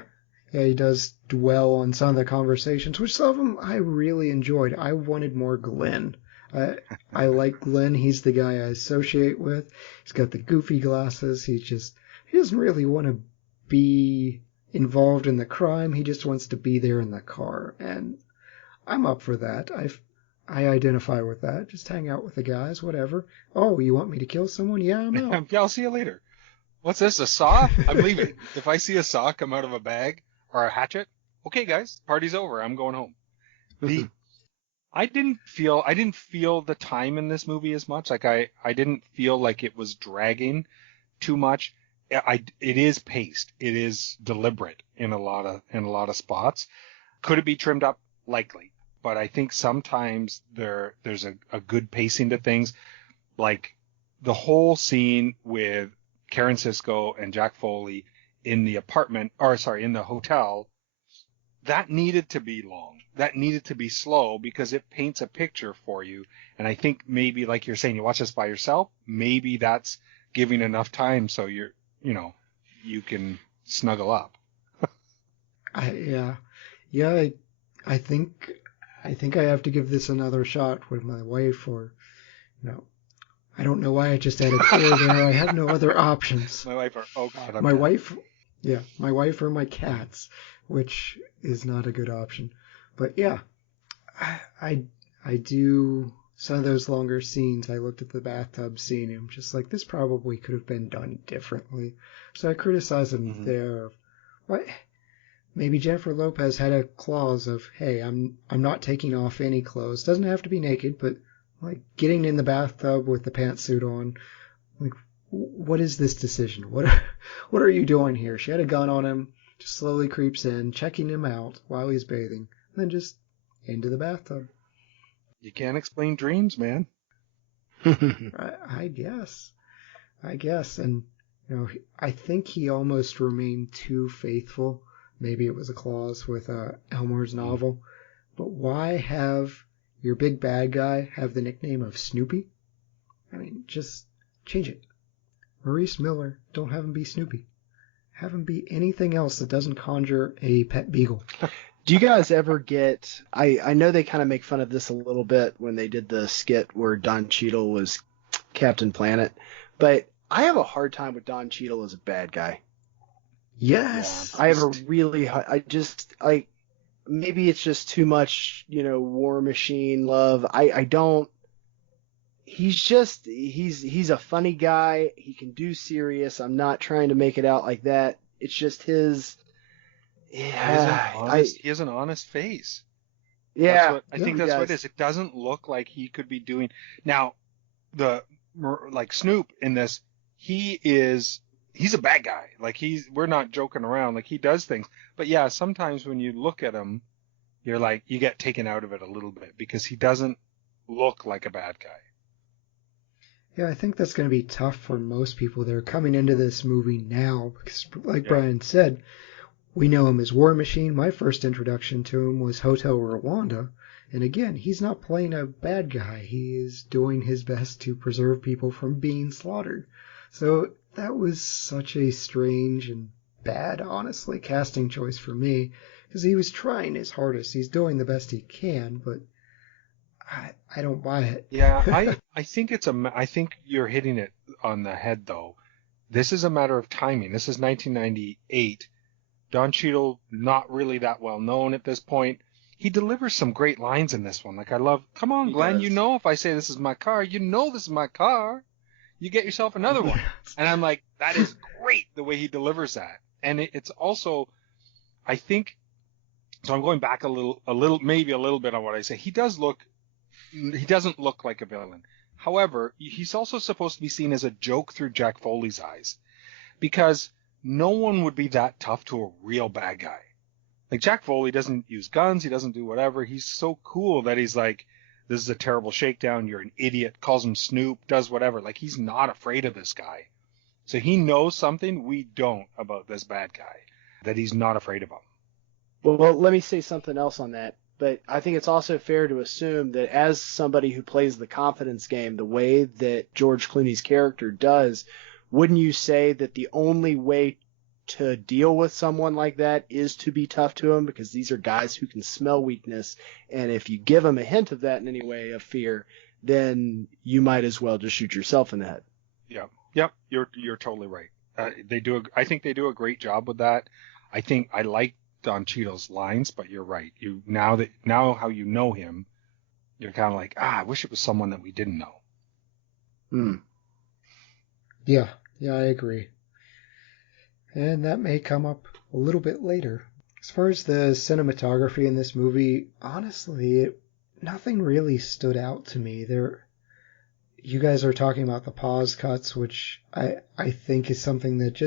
Yeah, he does dwell on some of the conversations, which some of them I really enjoyed. I wanted more Glenn. I like Glenn. He's the guy I associate with. He's got the goofy glasses. He doesn't really want to be involved in the crime. He just wants to be there in the car. And I'm up for that. I identify with that. Just hang out with the guys, whatever. Oh, you want me to kill someone? Yeah, I'm out. Yeah, I'll see you later. What's this, a saw? I'm leaving. If I see a saw come out of a bag or a hatchet, okay, guys, party's over. I'm going home. I didn't feel the time in this movie as much. Like I didn't feel like it was dragging too much. It is paced. It is deliberate in a lot of spots. Could it be trimmed up? Likely. But I think sometimes there's a good pacing to things. Like the whole scene with Karen Sisko and Jack Foley in the in the hotel, that needed to be long. That needed to be slow because it paints a picture for you. And I think maybe, like you're saying, you watch this by yourself, maybe that's giving enough time so you can snuggle up. I think I have to give this another shot with my wife, or I don't know why I just added or there. I have no other options. My wife, oh God, my wife or my cats, which is not a good option. But yeah, I do some of those longer scenes. I looked at the bathtub scene and I'm just like, this probably could have been done differently. So I criticize him there. What? Maybe Jennifer Lopez had a clause of, hey, I'm not taking off any clothes. Doesn't have to be naked, but like getting in the bathtub with the pantsuit on. Like, what is this decision? What are you doing here? She had a gun on him, just slowly creeps in, checking him out while he's bathing, and then just into the bathtub. You can't explain dreams, man. I guess. And, I think he almost remained too faithful. Maybe it was a clause with Elmore's novel. But why have your big bad guy have the nickname of Snoopy? I mean, just change it. Maurice Miller, don't have him be Snoopy. Have him be anything else that doesn't conjure a pet beagle. Do you guys ever get... I know they kind of make fun of this a little bit when they did the skit where Don Cheadle was Captain Planet, but I have a hard time with Don Cheadle as a bad guy. Yes. I have a really... maybe it's just too much, War Machine love. I don't... He's a funny guy. He can do serious. I'm not trying to make it out like that. It's just his... Yeah, he has an honest face. Yeah, I think that's what it is. It doesn't look like he could be doing... Now, like Snoop in this, he's a bad guy. Like we're not joking around. Like he does things. But yeah, sometimes when you look at him, you're like, you get taken out of it a little bit because he doesn't look like a bad guy. Yeah, I think that's going to be tough for most people that are coming into this movie now because, like Bryan said, we know him as War Machine. My first introduction to him was Hotel Rwanda. And again, he's not playing a bad guy. He is doing his best to preserve people from being slaughtered. So that was such a strange and bad, honestly, casting choice for me. Because he was trying his hardest. He's doing the best he can, but I don't buy it. Yeah, I think I think you're hitting it on the head, though. This is a matter of timing. This is 1998. Don Cheadle, not really that well known at this point. He delivers some great lines in this one. Like, I love, come on, Glenn, if I say this is my car, this is my car. You get yourself another one. And I'm like, that is great, the way he delivers that. And it's also, I think, so I'm going back a little, maybe a little bit on what I say. He doesn't look like a villain. However, he's also supposed to be seen as a joke through Jack Foley's eyes. Because no one would be that tough to a real bad guy. Like, Jack Foley doesn't use guns, he doesn't do whatever. He's so cool that he's like, this is a terrible shakedown, you're an idiot, calls him Snoop, does whatever. Like, he's not afraid of this guy. So he knows something we don't about this bad guy, that he's not afraid of him. Well, let me say something else on that. But I think it's also fair to assume that as somebody who plays the confidence game the way that George Clooney's character does, wouldn't you say that the only way to deal with someone like that is to be tough to them, because these are guys who can smell weakness, and if you give them a hint of that in any way of fear, then you might as well just shoot yourself in the head. Yep, you're totally right. I think they do a great job with that. I think I like Don Cheadle's lines, but you're right. Now how you know him, you're kind of like, I wish it was someone that we didn't know. Yeah, I agree. And that may come up a little bit later. As far as the cinematography in this movie, honestly, nothing really stood out to me. You guys are talking about the pause cuts, which I think is something that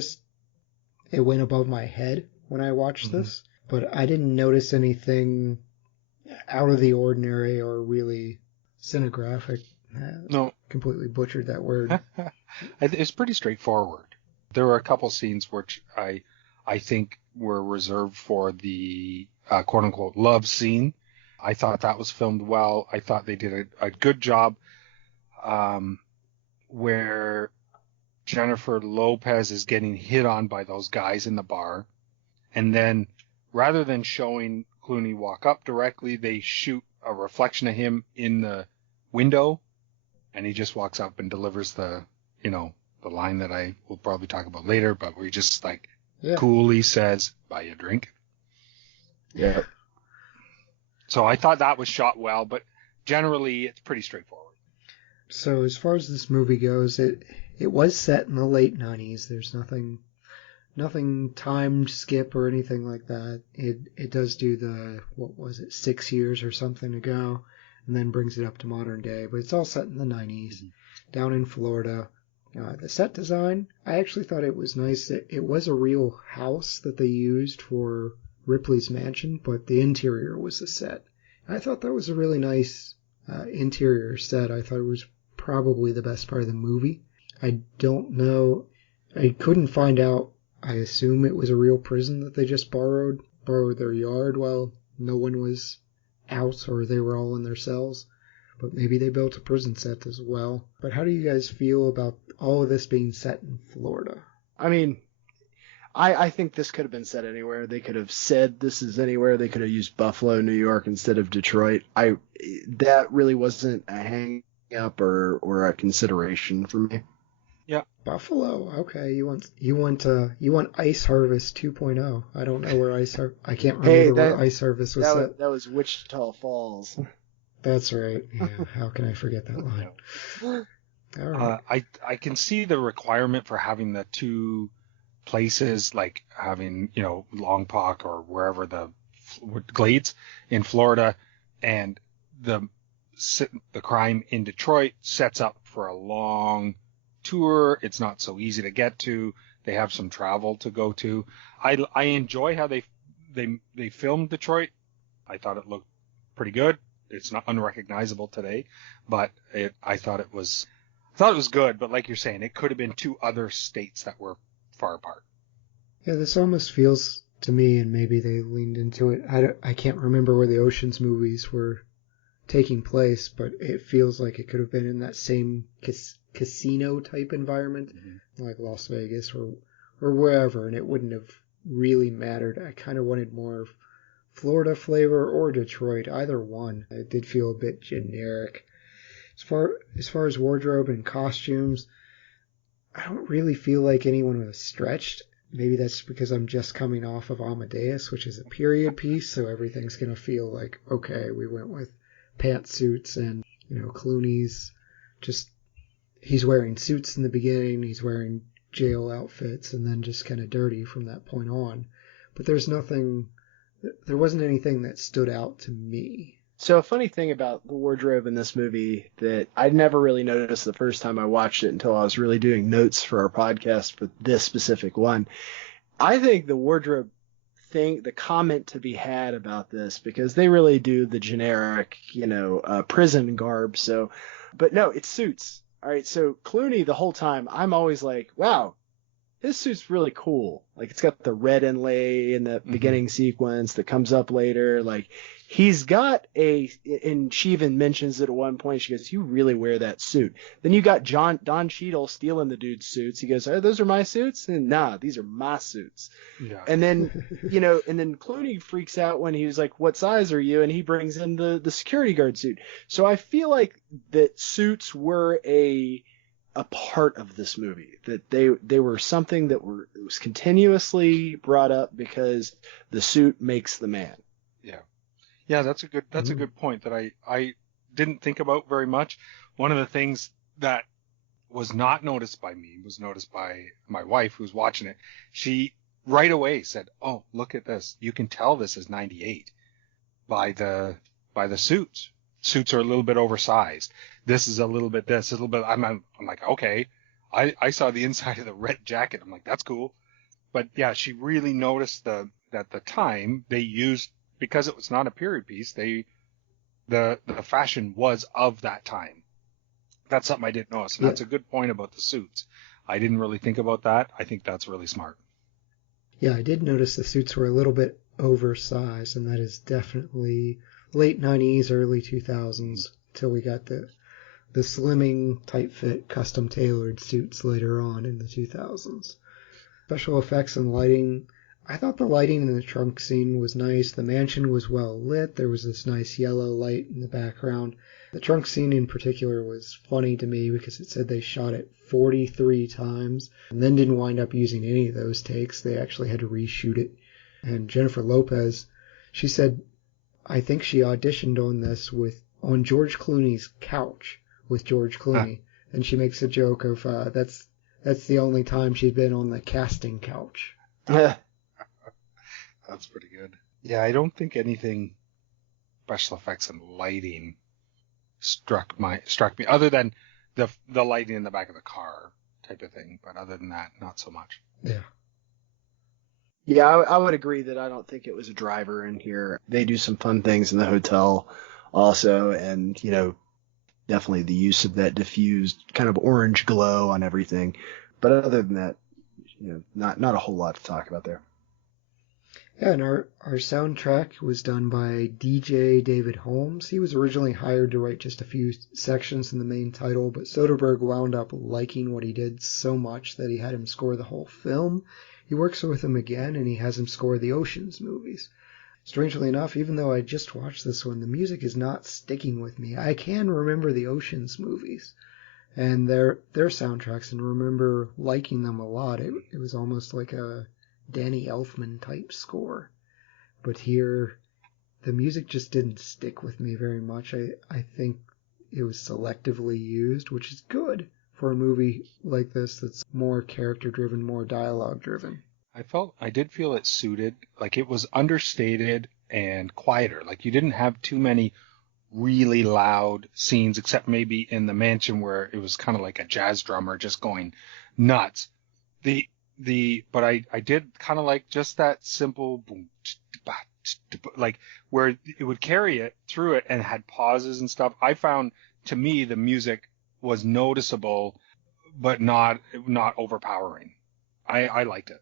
it went above my head when I watched this. But I didn't notice anything out of the ordinary or really cinegraphic. No. Completely butchered that word. It's pretty straightforward. There were a couple scenes which I think were reserved for the quote-unquote love scene. I thought that was filmed well. I thought they did a good job where Jennifer Lopez is getting hit on by those guys in the bar. And then rather than showing Clooney walk up directly, they shoot a reflection of him in the window, and he just walks up and delivers the line that I will probably talk about later, but where he just coolly says, "Buy you a drink." Yeah. So I thought that was shot well, but generally it's pretty straightforward. So as far as this movie goes, it was set in the late 90s. There's nothing time skip or anything like that. It does do the, 6 years or something ago, and then brings it up to modern day. But it's all set in the 90s, down in Florida. The set design, I actually thought it was nice. It was a real house that they used for Ripley's mansion, but the interior was the set. I thought that was a really nice interior set. I thought it was probably the best part of the movie. I don't know. I couldn't find out. I assume it was a real prison that they just borrowed their yard while no one was out or they were all in their cells. But maybe they built a prison set as well. But how do you guys feel about all of this being set in Florida? I mean, I think this could have been set anywhere. They could have said this is anywhere. They could have used Buffalo, New York instead of Detroit. That really wasn't a hang up or a consideration for me. Yeah. Buffalo. Okay, you want Ice Harvest 2.0. I don't know where I can't remember where Ice Harvest was set. That was Wichita Falls. That's right. Yeah, how can I forget that line? All right. I can see the requirement for having the two places, like having, Longpauc or wherever the Glades in Florida, and the crime in Detroit sets up for a long tour. It's not so easy to get to. They have some travel to go to. I enjoy how they filmed Detroit. I thought it looked pretty good. It's not unrecognizable today, but I thought it was good. But like you're saying, it could have been two other states that were far apart. Yeah, this almost feels to me, and maybe they leaned into it. I can't remember where the Ocean's movies were taking place, but it feels like it could have been in that same casino type environment, like Las Vegas or wherever, and it wouldn't have really mattered. I kind of wanted more Florida flavor or Detroit, either one. It did feel a bit generic. As far as wardrobe and costumes, I don't really feel like anyone was stretched. Maybe that's because I'm just coming off of Amadeus, which is a period piece, so everything's going to feel like, okay, we went with pantsuits and, Clooney's he's wearing suits in the beginning, he's wearing jail outfits, and then just kind of dirty from that point on. But there wasn't anything that stood out to me. So a funny thing about the wardrobe in this movie that I'd never really noticed the first time I watched it until I was really doing notes for our podcast for this specific one. I think the wardrobe thing, the comment to be had about this, because they really do the generic, prison garb. So, but no, it's suits. All right. So Clooney, the whole time, I'm always like, wow, his suit's really cool. Like, it's got the red inlay in the beginning sequence that comes up later. Like, he's got and she even mentions it at one point. She goes, "You really wear that suit." Then you got Don Cheadle stealing the dude's suits. He goes, "Oh, those are my suits?" And nah, these are my suits. Yeah. And then, and then Clooney freaks out when he was like, "What size are you?" And he brings in the security guard suit. So I feel like that suits were a part of this movie, that they were something that was continuously brought up because the suit makes the man. Yeah, that's a good point that I didn't think about very much. One of the things that was not noticed by me was noticed by my wife who's watching it. She right away said, "Oh, look at this. You can tell this is 98 by the suits. Suits are a little bit oversized. This is a little bit this, a little bit." I'm like, okay. I saw the inside of the red jacket. I'm like, that's cool. But yeah, she really noticed that the time they used, because it was not a period piece, the fashion was of that time. That's something I didn't notice. And that's a good point about the suits. I didn't really think about that. I think that's really smart. Yeah, I did notice the suits were a little bit oversized, and that is definitely late 90s, early 2000s, till we got the slimming, tight-fit, custom-tailored suits later on in the 2000s. Special effects and lighting. I thought the lighting in the trunk scene was nice. The mansion was well lit. There was this nice yellow light in the background. The trunk scene in particular was funny to me because it said they shot it 43 times and then didn't wind up using any of those takes. They actually had to reshoot it. And Jennifer Lopez, she said, I think she auditioned on George Clooney's couch with George Clooney. And she makes a joke of that's the only time she'd been on the casting couch. That's pretty good. Yeah, I don't think anything special effects and lighting struck me other than the lighting in the back of the car type of thing. But other than that, not so much. Yeah. Yeah, I would agree that I don't think it was a driver in here. They do some fun things in the hotel also, and, definitely the use of that diffused kind of orange glow on everything. But other than that, not a whole lot to talk about there. Yeah, and our soundtrack was done by DJ David Holmes. He was originally hired to write just a few sections in the main title, but Soderbergh wound up liking what he did so much that he had him score the whole film. He works with him again, and he has him score the Ocean's movies. Strangely enough, even though I just watched this one, the music is not sticking with me. I can remember the Ocean's movies and their soundtracks and remember liking them a lot. It was almost like a Danny Elfman type score. But here, the music just didn't stick with me very much. I think it was selectively used, which is good for a movie like this that's more character-driven, more dialogue-driven. I did feel it suited, like it was understated and quieter. Like you didn't have too many really loud scenes, except maybe in the mansion where it was kind of like a jazz drummer just going nuts. But I did kind of like just that simple boom, like where it would carry it through it and had pauses and stuff. I found, to me, the music was noticeable, but not overpowering. I liked it.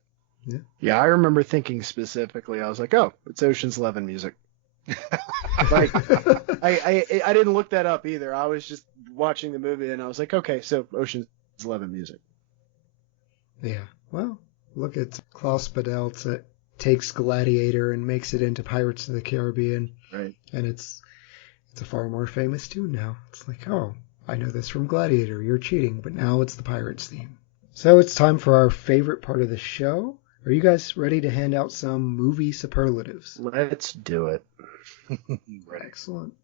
Yeah, I remember thinking specifically, I was like, oh, it's Ocean's 11 music. Like, I didn't look that up either. I was just watching the movie and I was like, okay, so Ocean's 11 music. Yeah. Well, look at Klaus Badelt takes Gladiator and makes it into Pirates of the Caribbean. Right. And it's a far more famous tune now. It's like, oh, I know this from Gladiator. You're cheating, but now it's the Pirates theme. So it's time for our favorite part of the show. Are you guys ready to hand out some movie superlatives? Let's do it. Right. Excellent.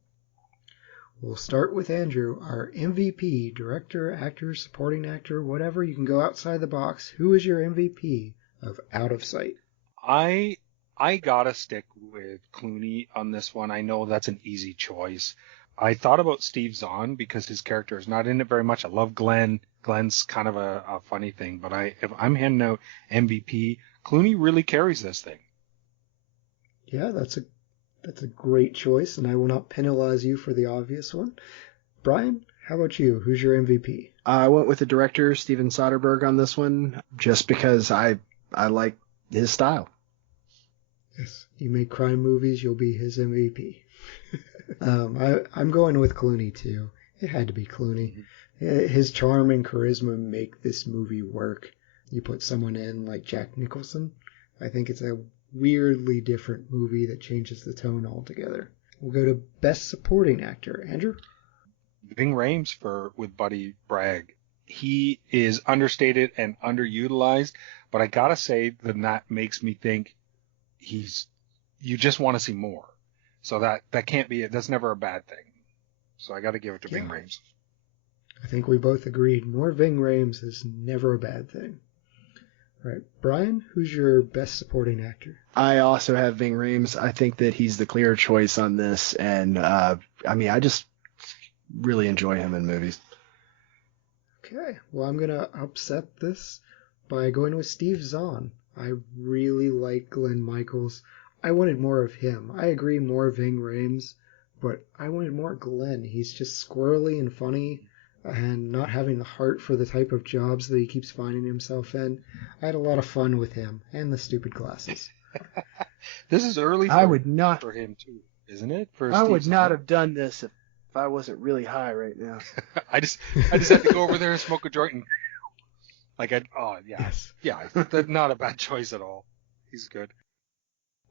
We'll start with Andrew, our MVP, director, actor, supporting actor, whatever. You can go outside the box. Who is your MVP of Out of Sight? I gotta stick with Clooney on this one. I know that's an easy choice. I thought about Steve Zahn because his character is not in it very much. I love Glenn. Glenn's kind of a funny thing, but if I'm handing out MVP, Clooney really carries this thing. Yeah, that's a great choice, and I will not penalize you for the obvious one. Bryan, how about you? Who's your MVP? I went with the director, Steven Soderbergh, on this one, just because I like his style. Yes, you make crime movies, you'll be his MVP. I'm going with Clooney too. It had to be Clooney. His charm and charisma make this movie work. You put someone in like Jack Nicholson, I think it's a weirdly different movie that changes the tone altogether. We'll go to Best Supporting Actor. Andrew? Ving Rhames with Buddy Bragg. He is understated and underutilized, but I gotta say that makes me think you just want to see more. So that can't be it. That's never a bad thing. So I gotta give it to Ving Rhames. I think we both agreed. More Ving Rhames is never a bad thing. All right, Bryan, who's your Best Supporting Actor? I also have Ving Rhames. I think that he's the clear choice on this, and I just really enjoy him in movies. Okay, well, I'm going to upset this by going with Steve Zahn. I really like Glenn Michaels. I wanted more of him. I agree, more Ving Rhames, but I wanted more Glenn. He's just squirrely and funny, and not having the heart for the type of jobs that he keeps finding himself in. I had a lot of fun with him, and the stupid glasses. This is early for him, too, isn't it? I would not have done this if I wasn't really high right now. I just had to go over there and smoke a joint and Yes. Yeah, that's not a bad choice at all. He's good.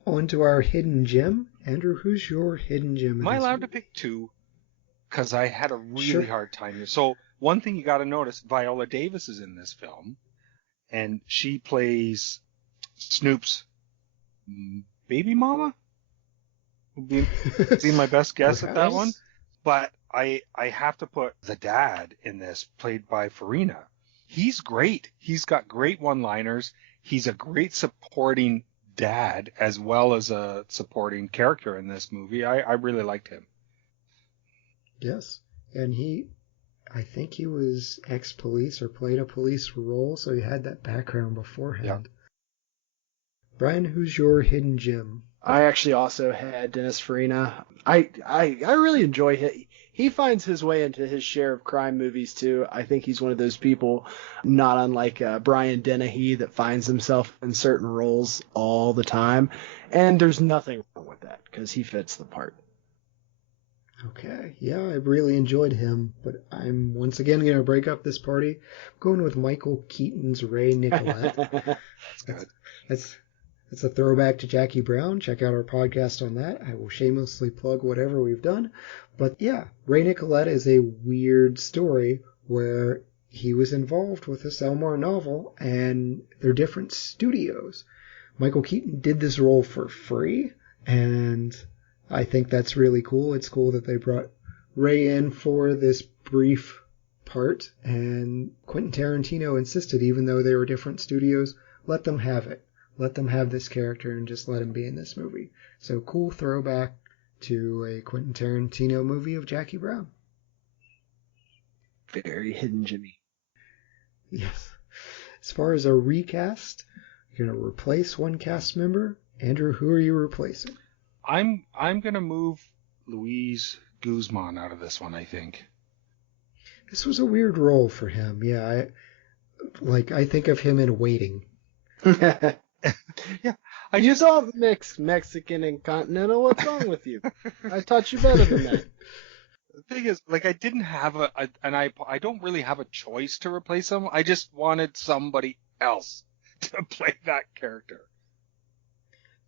On to our hidden gem. Andrew, who's your hidden gem? Am I allowed to pick two? Because I had a really hard time here. So one thing you got to notice, Viola Davis is in this film, and she plays Snoop's baby mama. Would be my best guess at that one. But I have to put the dad in this, played by Farina. He's great. He's got great one-liners. He's a great supporting dad as well as a supporting character in this movie. I really liked him. Yes, and I think he was ex-police or played a police role, so he had that background beforehand. Yeah. Bryan, who's your hidden gem? I actually also had Dennis Farina. I really enjoy him. He finds his way into his share of crime movies too. I think he's one of those people, not unlike Brian Dennehy, that finds himself in certain roles all the time, and there's nothing wrong with that because he fits the part. Okay, yeah, I really enjoyed him, but I'm once again going to break up this party. I'm going with Michael Keaton's Ray Nicolette. That's good. That's a throwback to Jackie Brown. Check out our podcast on that. I will shamelessly plug whatever we've done. But yeah, Ray Nicolette is a weird story where he was involved with this Elmore novel, and they're different studios. Michael Keaton did this role for free, and I think that's really cool. It's cool that they brought Ray in for this brief part, and Quentin Tarantino insisted, even though they were different studios, let them have it. Let them have this character and just let him be in this movie. So cool throwback to a Quentin Tarantino movie of Jackie Brown. Very hidden Jimmy. Yes. As far as a recast, you're going to replace one cast member. Andrew, who are you replacing? I'm going to move Luis Guzmán out of this one, I think. This was a weird role for him. Yeah, I think of him in Waiting. Yeah, you don't mix Mexican and continental. What's wrong with you? I taught you better than that. The thing is, I didn't have I don't really have a choice to replace him. I just wanted somebody else to play that character.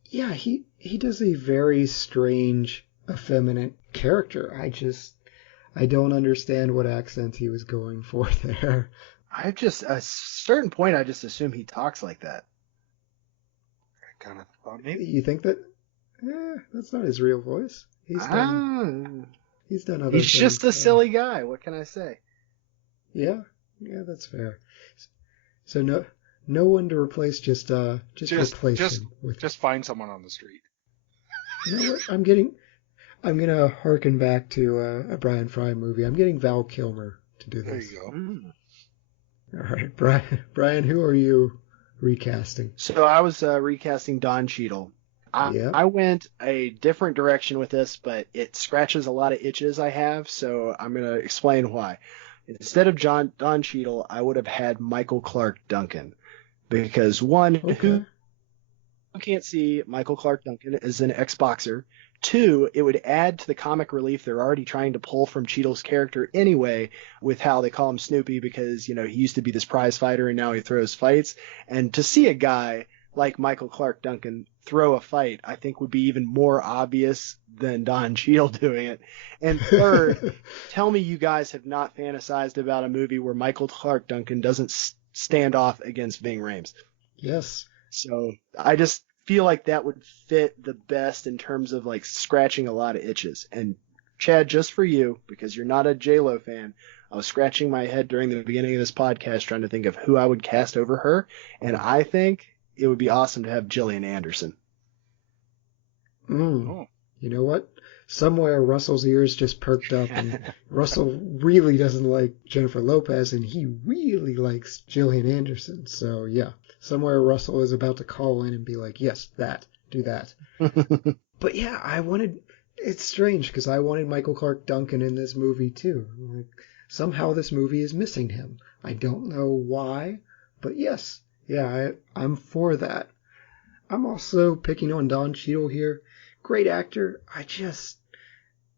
Yeah, he does a very strange, effeminate character. I don't understand what accent he was going for there. At a certain point, I just assume he talks like that. I kind of thought maybe. You think that? That's not his real voice. He's done other things. He's just a silly guy. What can I say? Yeah, that's fair. So no one to replace. Just replace him with. Just find someone on the street. You know what? I'm gonna harken back to a Bryan Frye movie. I'm getting Val Kilmer to do this. There you go. All right, Bryan, who are you recasting? So I was recasting Don Cheadle. I went a different direction with this, but it scratches a lot of itches I have, so I'm going to explain why. Instead of Don Cheadle, I would have had Michael Clark Duncan. Because one, can't see Michael Clark Duncan as an ex-boxer. 2, it would add to the comic relief they're already trying to pull from Cheadle's character anyway, with how they call him Snoopy because, he used to be this prize fighter and now he throws fights. And to see a guy like Michael Clark Duncan throw a fight, I think would be even more obvious than Don Cheadle doing it. And 3rd, tell me you guys have not fantasized about a movie where Michael Clark Duncan doesn't stand off against Ving Rhames. Yes. So I just feel like that would fit the best in terms of like scratching a lot of itches. And Chad, just for you, because you're not a J-Lo fan, I was scratching my head during the beginning of this podcast trying to think of who I would cast over her, and I think it would be awesome to have Gillian Anderson. You know what? Somewhere Russell's ears just perked up, and Russell really doesn't like Jennifer Lopez, and he really likes Gillian Anderson. So yeah, somewhere Russell is about to call in and be like, yes, do that. But yeah, it's strange because I wanted Michael Clark Duncan in this movie too. Like, somehow this movie is missing him. I don't know why, but yes, yeah, I'm for that. I'm also picking on Don Cheadle here. Great actor.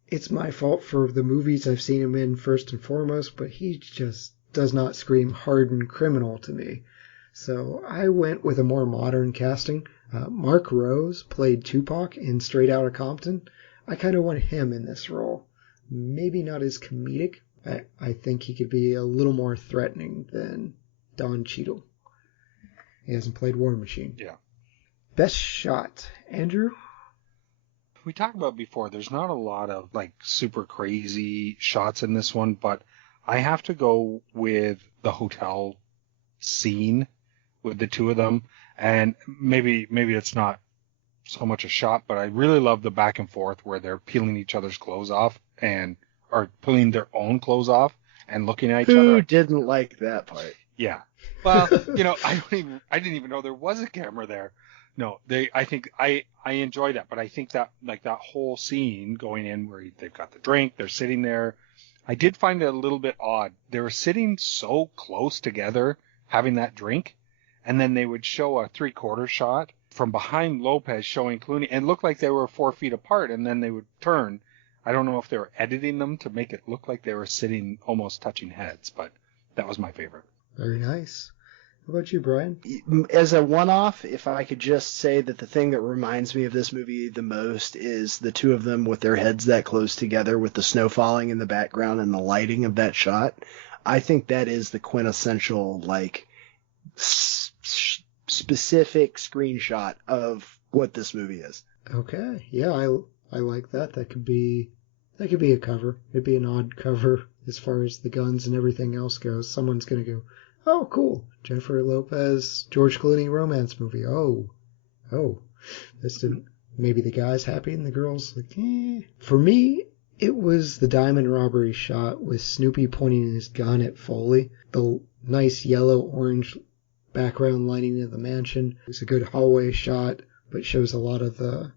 It's my fault for the movies I've seen him in first and foremost, but he just does not scream hardened criminal to me. So I went with a more modern casting. Mark Rose played Tupac in Straight Outta Compton. I kind of want him in this role. Maybe not as comedic. I think he could be a little more threatening than Don Cheadle. He hasn't played War Machine. Yeah. Best shot. Andrew? We talked about before, there's not a lot of like super crazy shots in this one, but I have to go with the hotel scene with the two of them. And maybe it's not so much a shot, but I really love the back and forth where they're peeling each other's clothes off or pulling their own clothes off and looking at each other. Who didn't like that part? Yeah. Well, I didn't even know there was a camera there. No, I think I enjoy that, but I think that like that whole scene going in where they've got the drink, they're sitting there. I did find it a little bit odd. They were sitting so close together having that drink, and then they would show a 3/4 shot from behind Lopez showing Clooney, and it looked like they were 4 feet apart, and then they would turn. I don't know if they were editing them to make it look like they were sitting almost touching heads, but that was my favorite. Very nice. How about you, Bryan? As a one-off, if I could just say that the thing that reminds me of this movie the most is the two of them with their heads that close together with the snow falling in the background and the lighting of that shot. I think that is the quintessential, like, specific screenshot of what this movie is. Okay. Yeah, I like that. That could be a cover. It'd be an odd cover as far as the guns and everything else goes. Someone's going to go, oh, cool. Jennifer Lopez, George Clooney romance movie. Oh. This didn't. Maybe the guy's happy and the girl's like, eh. For me, it was the diamond robbery shot with Snoopy pointing his gun at Foley. The nice yellow-orange background lighting of the mansion. It's a good hallway shot, but shows a lot of the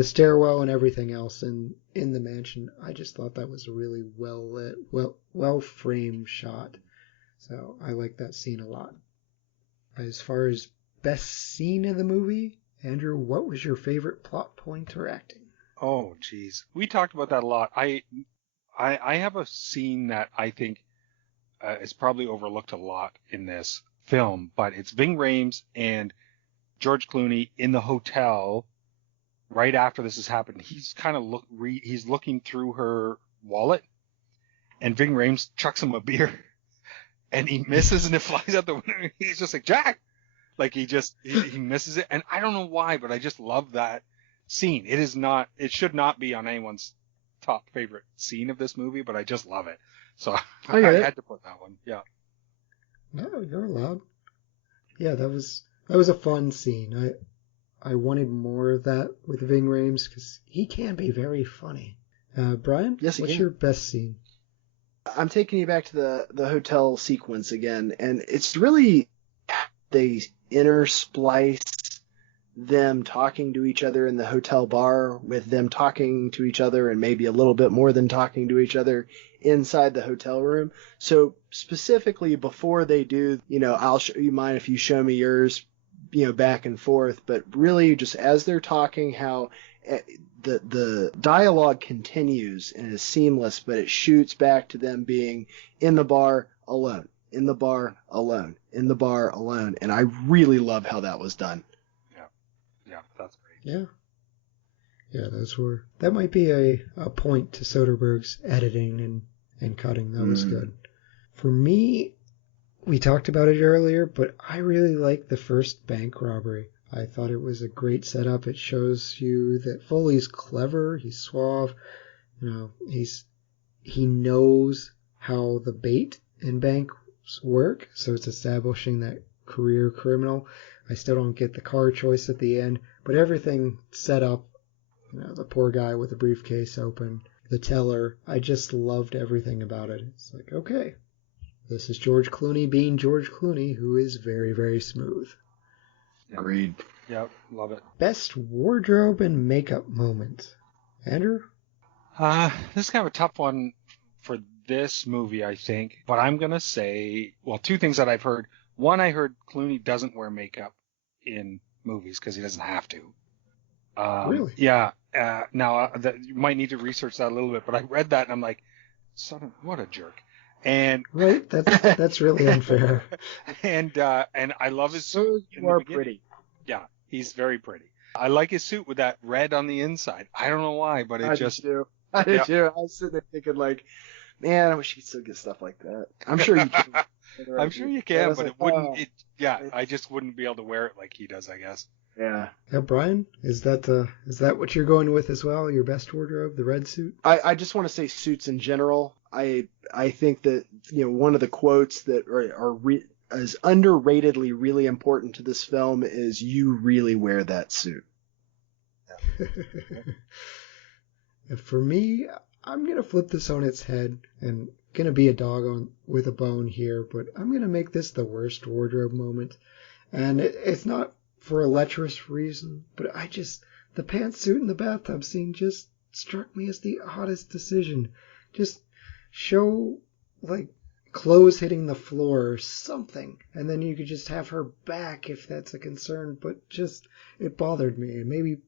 stairwell and everything else in the mansion. I just thought that was a really well-lit, well-framed shot. So I like that scene a lot. As far as best scene in the movie, Andrew, what was your favorite plot point or acting? Oh, geez. We talked about that a lot. I have a scene that I think is probably overlooked a lot in this film, but it's Ving Rhames and George Clooney in the hotel right after this has happened. He's kind of he's looking through her wallet, and Ving Rhames chucks him a beer. And he misses, and it flies out the window. He's just like, Jack! Like, he misses it. And I don't know why, but I just love that scene. It should not be on anyone's top favorite scene of this movie, but I just love it. So I had to put that one. Yeah. No, you're allowed. Yeah, that was a fun scene. I wanted more of that with Ving Rhames because he can be very funny. Bryan, yes, what's your best scene? I'm taking you back to the hotel sequence again, and it's really they intersplice them talking to each other in the hotel bar with them talking to each other and maybe a little bit more than talking to each other inside the hotel room. So specifically before they do, I'll show you mine if you show me yours, back and forth, but really just as they're talking, how the dialogue continues and is seamless, but it shoots back to them being in the bar alone, in the bar alone, in the bar alone. And I really love how that was done. Yeah, that's great. Yeah. Yeah, that might be a point to Soderbergh's editing and cutting. That was good. For me, we talked about it earlier, but I really like the first bank robbery. I thought it was a great setup. It shows you that Foley's clever, he's suave, he knows how the bait in banks work, so it's establishing that career criminal. I still don't get the car choice at the end, but everything set up, the poor guy with the briefcase open, the teller, I just loved everything about it. It's like, okay, this is George Clooney being George Clooney, who is very, very smooth. Agreed. Yep, love it. Best wardrobe and makeup moment. Andrew? This is kind of a tough one for this movie, I think. But I'm going to say, well, two things that I've heard. One, I heard Clooney doesn't wear makeup in movies because he doesn't have to. Really? Yeah. Now, you might need to research that a little bit, but I read that and I'm like, what a jerk. And right, that's really unfair. And I love his suit. You are pretty. Yeah, he's very pretty. I like his suit with that red on the inside. I don't know why, but it just. I did too. I was sitting there thinking, like, man, I wish he'd still get stuff like that. I'm sure you can. I'm sure you can, but it wouldn't. I just wouldn't be able to wear it like he does, I guess. Yeah. Yeah, Bryan, is that what you're going with as well? Your best wardrobe, the red suit? I just want to say suits in general. I think that one of the quotes that is underratedly really important to this film is "You really wear that suit." For me, I'm gonna flip this on its head and gonna be a dog with a bone here, but I'm gonna make this the worst wardrobe moment, and it's not for a lecherous reason, but the pantsuit in the bathtub scene just struck me as the oddest decision. Just show, like, clothes hitting the floor or something, and then you could just have her back if that's a concern, but it bothered me, and maybe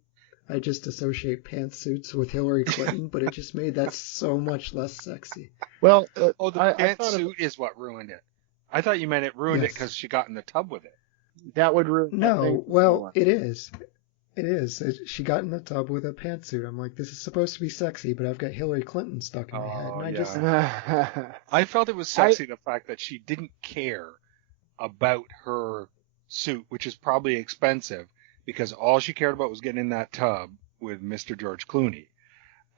I just associate pantsuits with Hillary Clinton, but it just made that so much less sexy. Well, the pantsuit is what ruined it. I thought you meant it ruined it because she got in the tub with it. That would ruin. No, well, it is. It is. She got in the tub with a pantsuit. I'm like, this is supposed to be sexy, but I've got Hillary Clinton stuck in my head. And I felt it was sexy, the fact that she didn't care about her suit, which is probably expensive, because all she cared about was getting in that tub with Mr. George Clooney.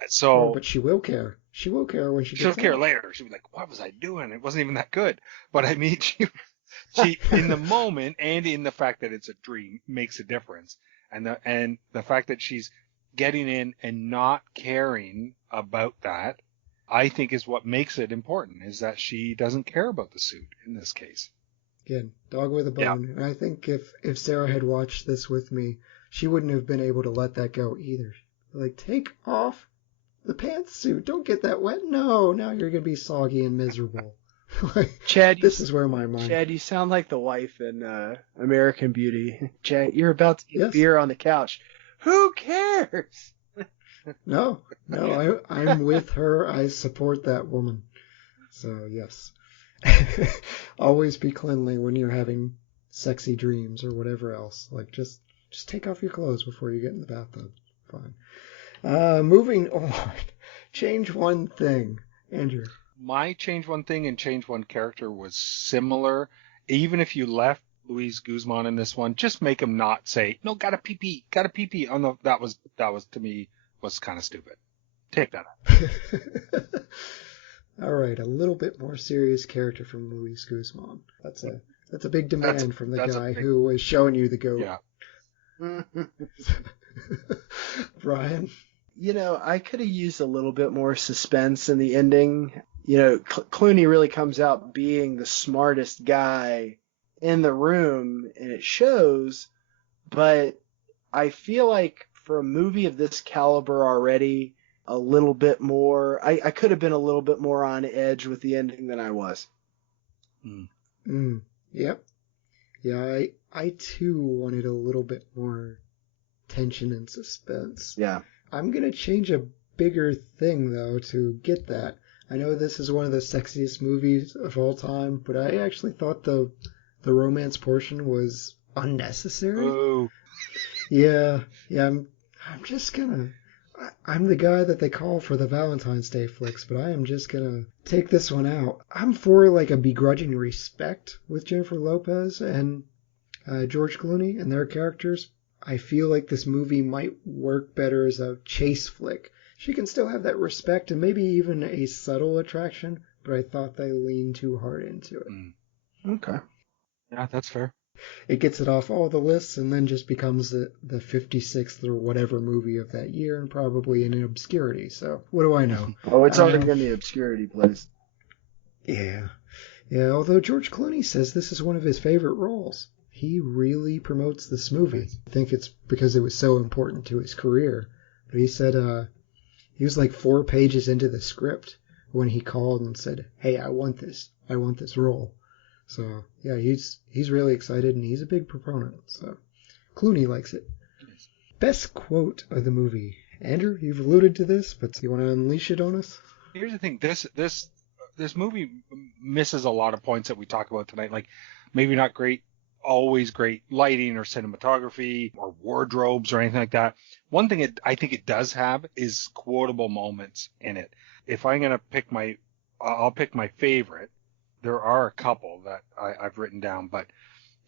So, but she will care. She will care when she'll care later. She'll be like, what was I doing? It wasn't even that good. But I mean, she in the moment and in the fact that it's a dream makes a difference. And the fact that she's getting in and not caring about that, I think is what makes it important, is that she doesn't care about the suit in this case. Again, dog with a bone. Yeah. And I think if Sarah had watched this with me, she wouldn't have been able to let that go either. Like, take off the pantsuit. Don't get that wet. No, now you're going to be soggy and miserable. Chad, this is where my mind. Chad, you sound like the wife in American Beauty. Chad, you're about to get beer on the couch. Who cares? No, I'm with her. I support that woman. So yes, always be cleanly when you're having sexy dreams or whatever else. Like just take off your clothes before you get in the bathtub. Fine. Moving on. Change one thing, Andrew. My change one thing and change one character was similar. Even if you left Luis Guzmán in this one, just make him not say, no, gotta pee. That was to me was kind of stupid. Take that out. All right, a little bit more serious character from Luis Guzmán. That's a big demand from the guy who was showing you the goat. Yeah. Bryan? I could have used a little bit more suspense in the ending. Clooney really comes out being the smartest guy in the room, and it shows, but I feel like for a movie of this caliber already, a little bit more, I could have been a little bit more on edge with the ending than I was. Yep. Yeah, I too wanted a little bit more tension and suspense. Yeah. I'm going to change a bigger thing, though, to get that. I know this is one of the sexiest movies of all time, but I actually thought the romance portion was unnecessary. Oh. Yeah, I'm just gonna... I'm the guy that they call for the Valentine's Day flicks, but I am just gonna take this one out. I'm for, like, a begrudging respect with Jennifer Lopez and George Clooney and their characters. I feel like this movie might work better as a chase flick. She can still have that respect and maybe even a subtle attraction, but I thought they leaned too hard into it. Okay. Yeah, that's fair. It gets it off all the lists and then just becomes the 56th or whatever movie of that year and probably in obscurity. So what do I know? Oh, it's already in the obscurity place. Yeah. Yeah, although George Clooney says this is one of his favorite roles. He really promotes this movie. I think it's because it was so important to his career. But he said he was like 4 pages into the script when he called and said, "Hey, I want this role." So yeah, he's really excited and he's a big proponent. So Clooney likes it. Best quote of the movie. Andrew, you've alluded to this, but you want to unleash it on us? Here's the thing. This movie misses a lot of points that we talk about tonight. Like maybe not always great lighting or cinematography or wardrobes or anything like that. One thing I think it does have is quotable moments in it. If I'm going to I'll pick my favorite. There are a couple that I've written down, but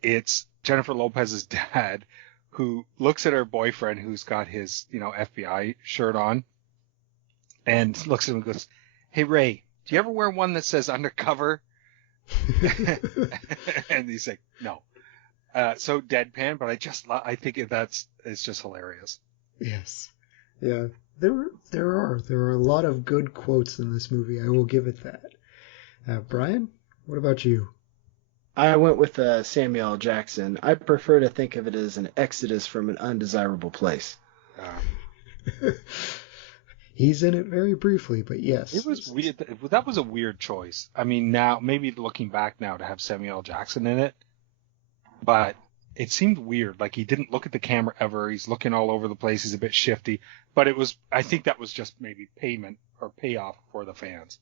it's Jennifer Lopez's dad who looks at her boyfriend who's got his, FBI shirt on and looks at him and goes, "Hey, Ray, do you ever wear one that says undercover?" And he's like, "No." So deadpan, but I think it's just hilarious. Yes. Yeah. There are a lot of good quotes in this movie. I will give it that. Bryan, what about you? I went with Samuel L. Jackson. I prefer to think of it as an exodus from an undesirable place. He's in it very briefly, but yes. It was weird. That was a weird choice. I mean, now, maybe looking back now to have Samuel L. Jackson in it, but it seemed weird. Like he didn't look at the camera ever. He's looking all over the place. He's a bit shifty, but I think that was just maybe payment or payoff for the fans.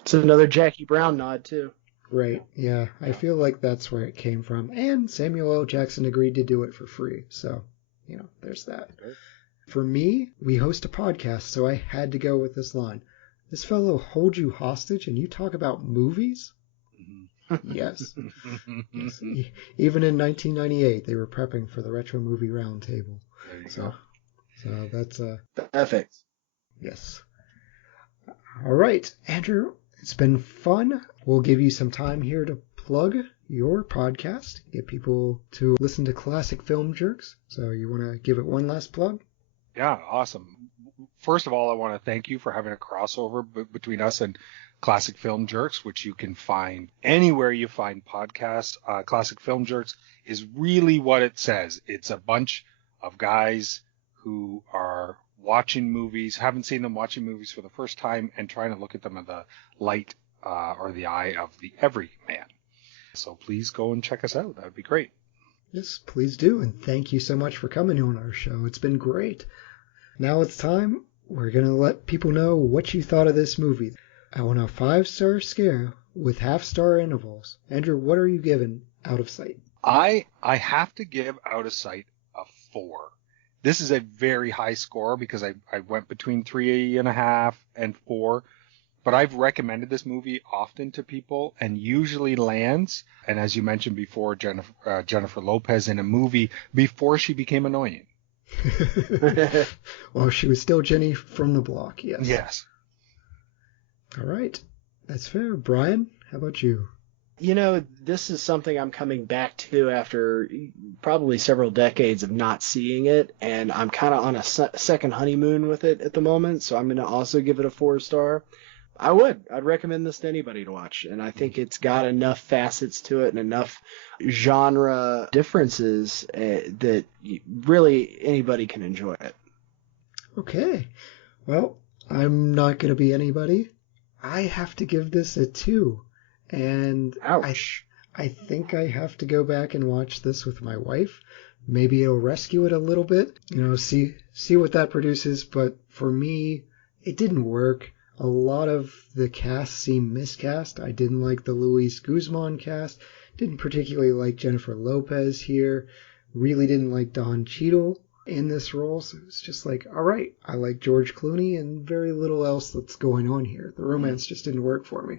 It's another Jackie Brown nod, too. Right, yeah. I feel like that's where it came from. And Samuel L. Jackson agreed to do it for free. So, there's that. Okay. For me, we host a podcast, so I had to go with this line. This fellow holds you hostage and you talk about movies? Mm-hmm. Yes. Yes. Even in 1998, they were prepping for the Retro Movie Roundtable. There you go. So that's... Perfect. Yes. All right, Andrew. It's been fun. We'll give you some time here to plug your podcast, get people to listen to Classic Film Jerks. So you want to give it one last plug? Yeah, awesome. First of all, I want to thank you for having a crossover between us and Classic Film Jerks, which you can find anywhere you find podcasts. Classic Film Jerks is really what it says. It's a bunch of guys who are watching movies, haven't seen them, watching movies for the first time and trying to look at them in the light or the eye of the everyman. So please go and check us out. That would be great. Yes, please do. And thank you so much for coming on our show. It's been great. Now it's time. We're going to let people know what you thought of this movie. I want a 5-star scale with half-star intervals. Andrew, what are you giving Out of Sight? I have to give Out of Sight a 4. This is a very high score because I went between 3.5 and 4. But I've recommended this movie often to people and usually lands. And as you mentioned before, Jennifer Lopez in a movie before she became annoying. Well, she was still Jenny from the block, yes. Yes. All right. That's fair. Bryan, how about you? This is something I'm coming back to after probably several decades of not seeing it, and I'm kind of on a second honeymoon with it at the moment, so I'm going to also give it a 4-star. I'd recommend this to anybody to watch, and I think it's got enough facets to it and enough genre differences that really anybody can enjoy it. Okay. Well, I'm not going to be anybody. I have to give this a 2. And ouch. I think I have to go back and watch this with my wife. Maybe it'll rescue it a little bit, see what that produces. But for me, it didn't work. A lot of the cast seemed miscast. I didn't like the Luis Guzmán cast. Didn't particularly like Jennifer Lopez here. Really didn't like Don Cheadle in this role. So it's just like, all right, I like George Clooney and very little else that's going on here. The romance just didn't work for me.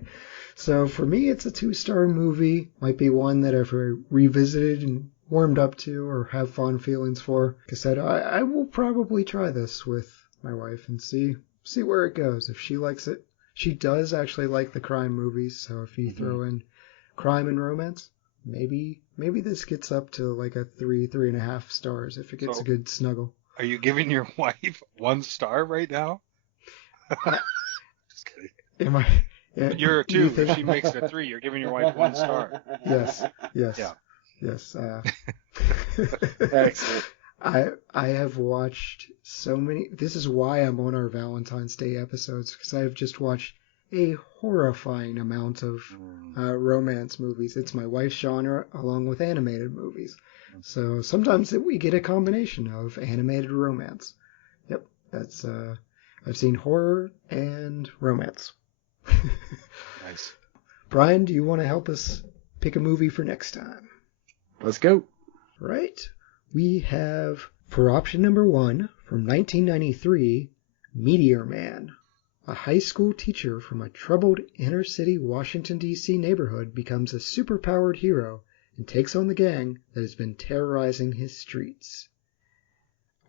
So for me, it's a 2-star movie. Might be one that I've revisited and warmed up to or have fond feelings for. Like I said, I will probably try this with my wife and see where it goes. If she likes it. She does actually like the crime movies, so if you throw in crime and romance, maybe this gets up to like a 3.5 stars if it gets a good snuggle. Are you giving your wife 1 star right now? Just kidding. Am I? Yeah, you're a 2. If she makes it a 3, you're giving your wife 1 star. Yes. Yeah. Yes. Excellent. I have watched so many. This is why I'm on our Valentine's Day episodes, because I've just watched a horrifying amount of romance movies. It's my wife's genre, along with animated movies. So sometimes we get a combination of animated romance. Yep, that's. I've seen horror and romance. Nice. Bryan, do you want to help us pick a movie for next time? Let's go. Right. We have, for option number 1, from 1993, Meteor Man. A high school teacher from a troubled inner-city Washington, D.C. neighborhood becomes a superpowered hero and takes on the gang that has been terrorizing his streets.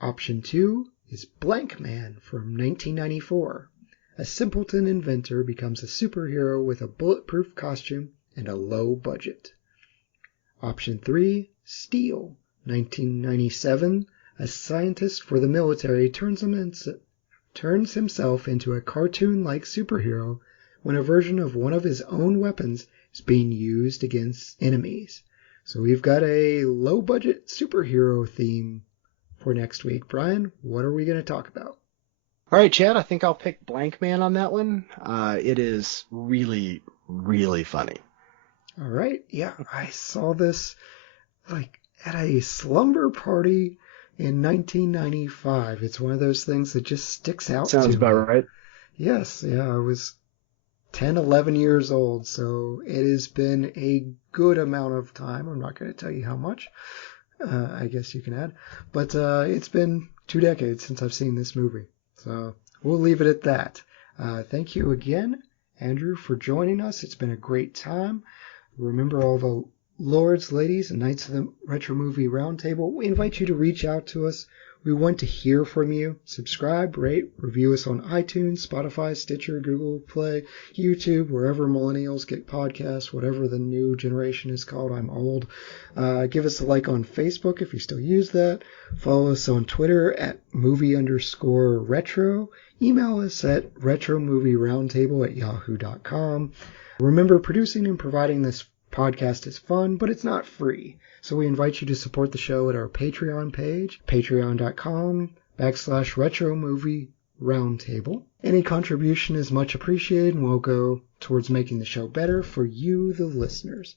Option 2 is Blank Man from 1994. A simpleton inventor becomes a superhero with a bulletproof costume and a low budget. Option 3, Steel. 1997, a scientist for the military turns himself into a cartoon-like superhero when a version of one of his own weapons is being used against enemies. So we've got a low-budget superhero theme for next week. Bryan, what are we going to talk about? All right, Chad, I think I'll pick Blank Man on that one. It is really, really funny. All right. Yeah, I saw this at a slumber party in 1995. It's one of those things that just sticks out to me. Sounds about right. Yes, yeah, I was 10, 11 years old, so it has been a good amount of time. I'm not going to tell you how much. I guess you can add. But it's been 2 decades since I've seen this movie. So we'll leave it at that. Thank you again, Andrew, for joining us. It's been a great time. Remember, all the lords, ladies, and knights of the Retro Movie Roundtable, we invite you to reach out to us. We want to hear from you. Subscribe, rate, review us on iTunes, Spotify, Stitcher, Google Play, YouTube, wherever millennials get podcasts, whatever the new generation is called. I'm old. Give us a like on Facebook if you still use that. Follow us on Twitter at movie_retro. Email us at retromovieroundtable@yahoo.com. Remember, producing and providing this podcast is fun, but it's not free. So we invite you to support the show at our Patreon page, patreon.com/Retro Movie Roundtable. Any contribution is much appreciated and will go towards making the show better for you, the listeners.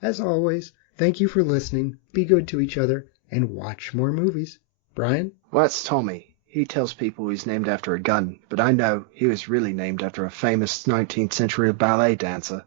As always, thank you for listening, be good to each other, and watch more movies. Bryan? Well, that's Tommy. He tells people he's named after a gun, but I know he was really named after a famous 19th century ballet dancer.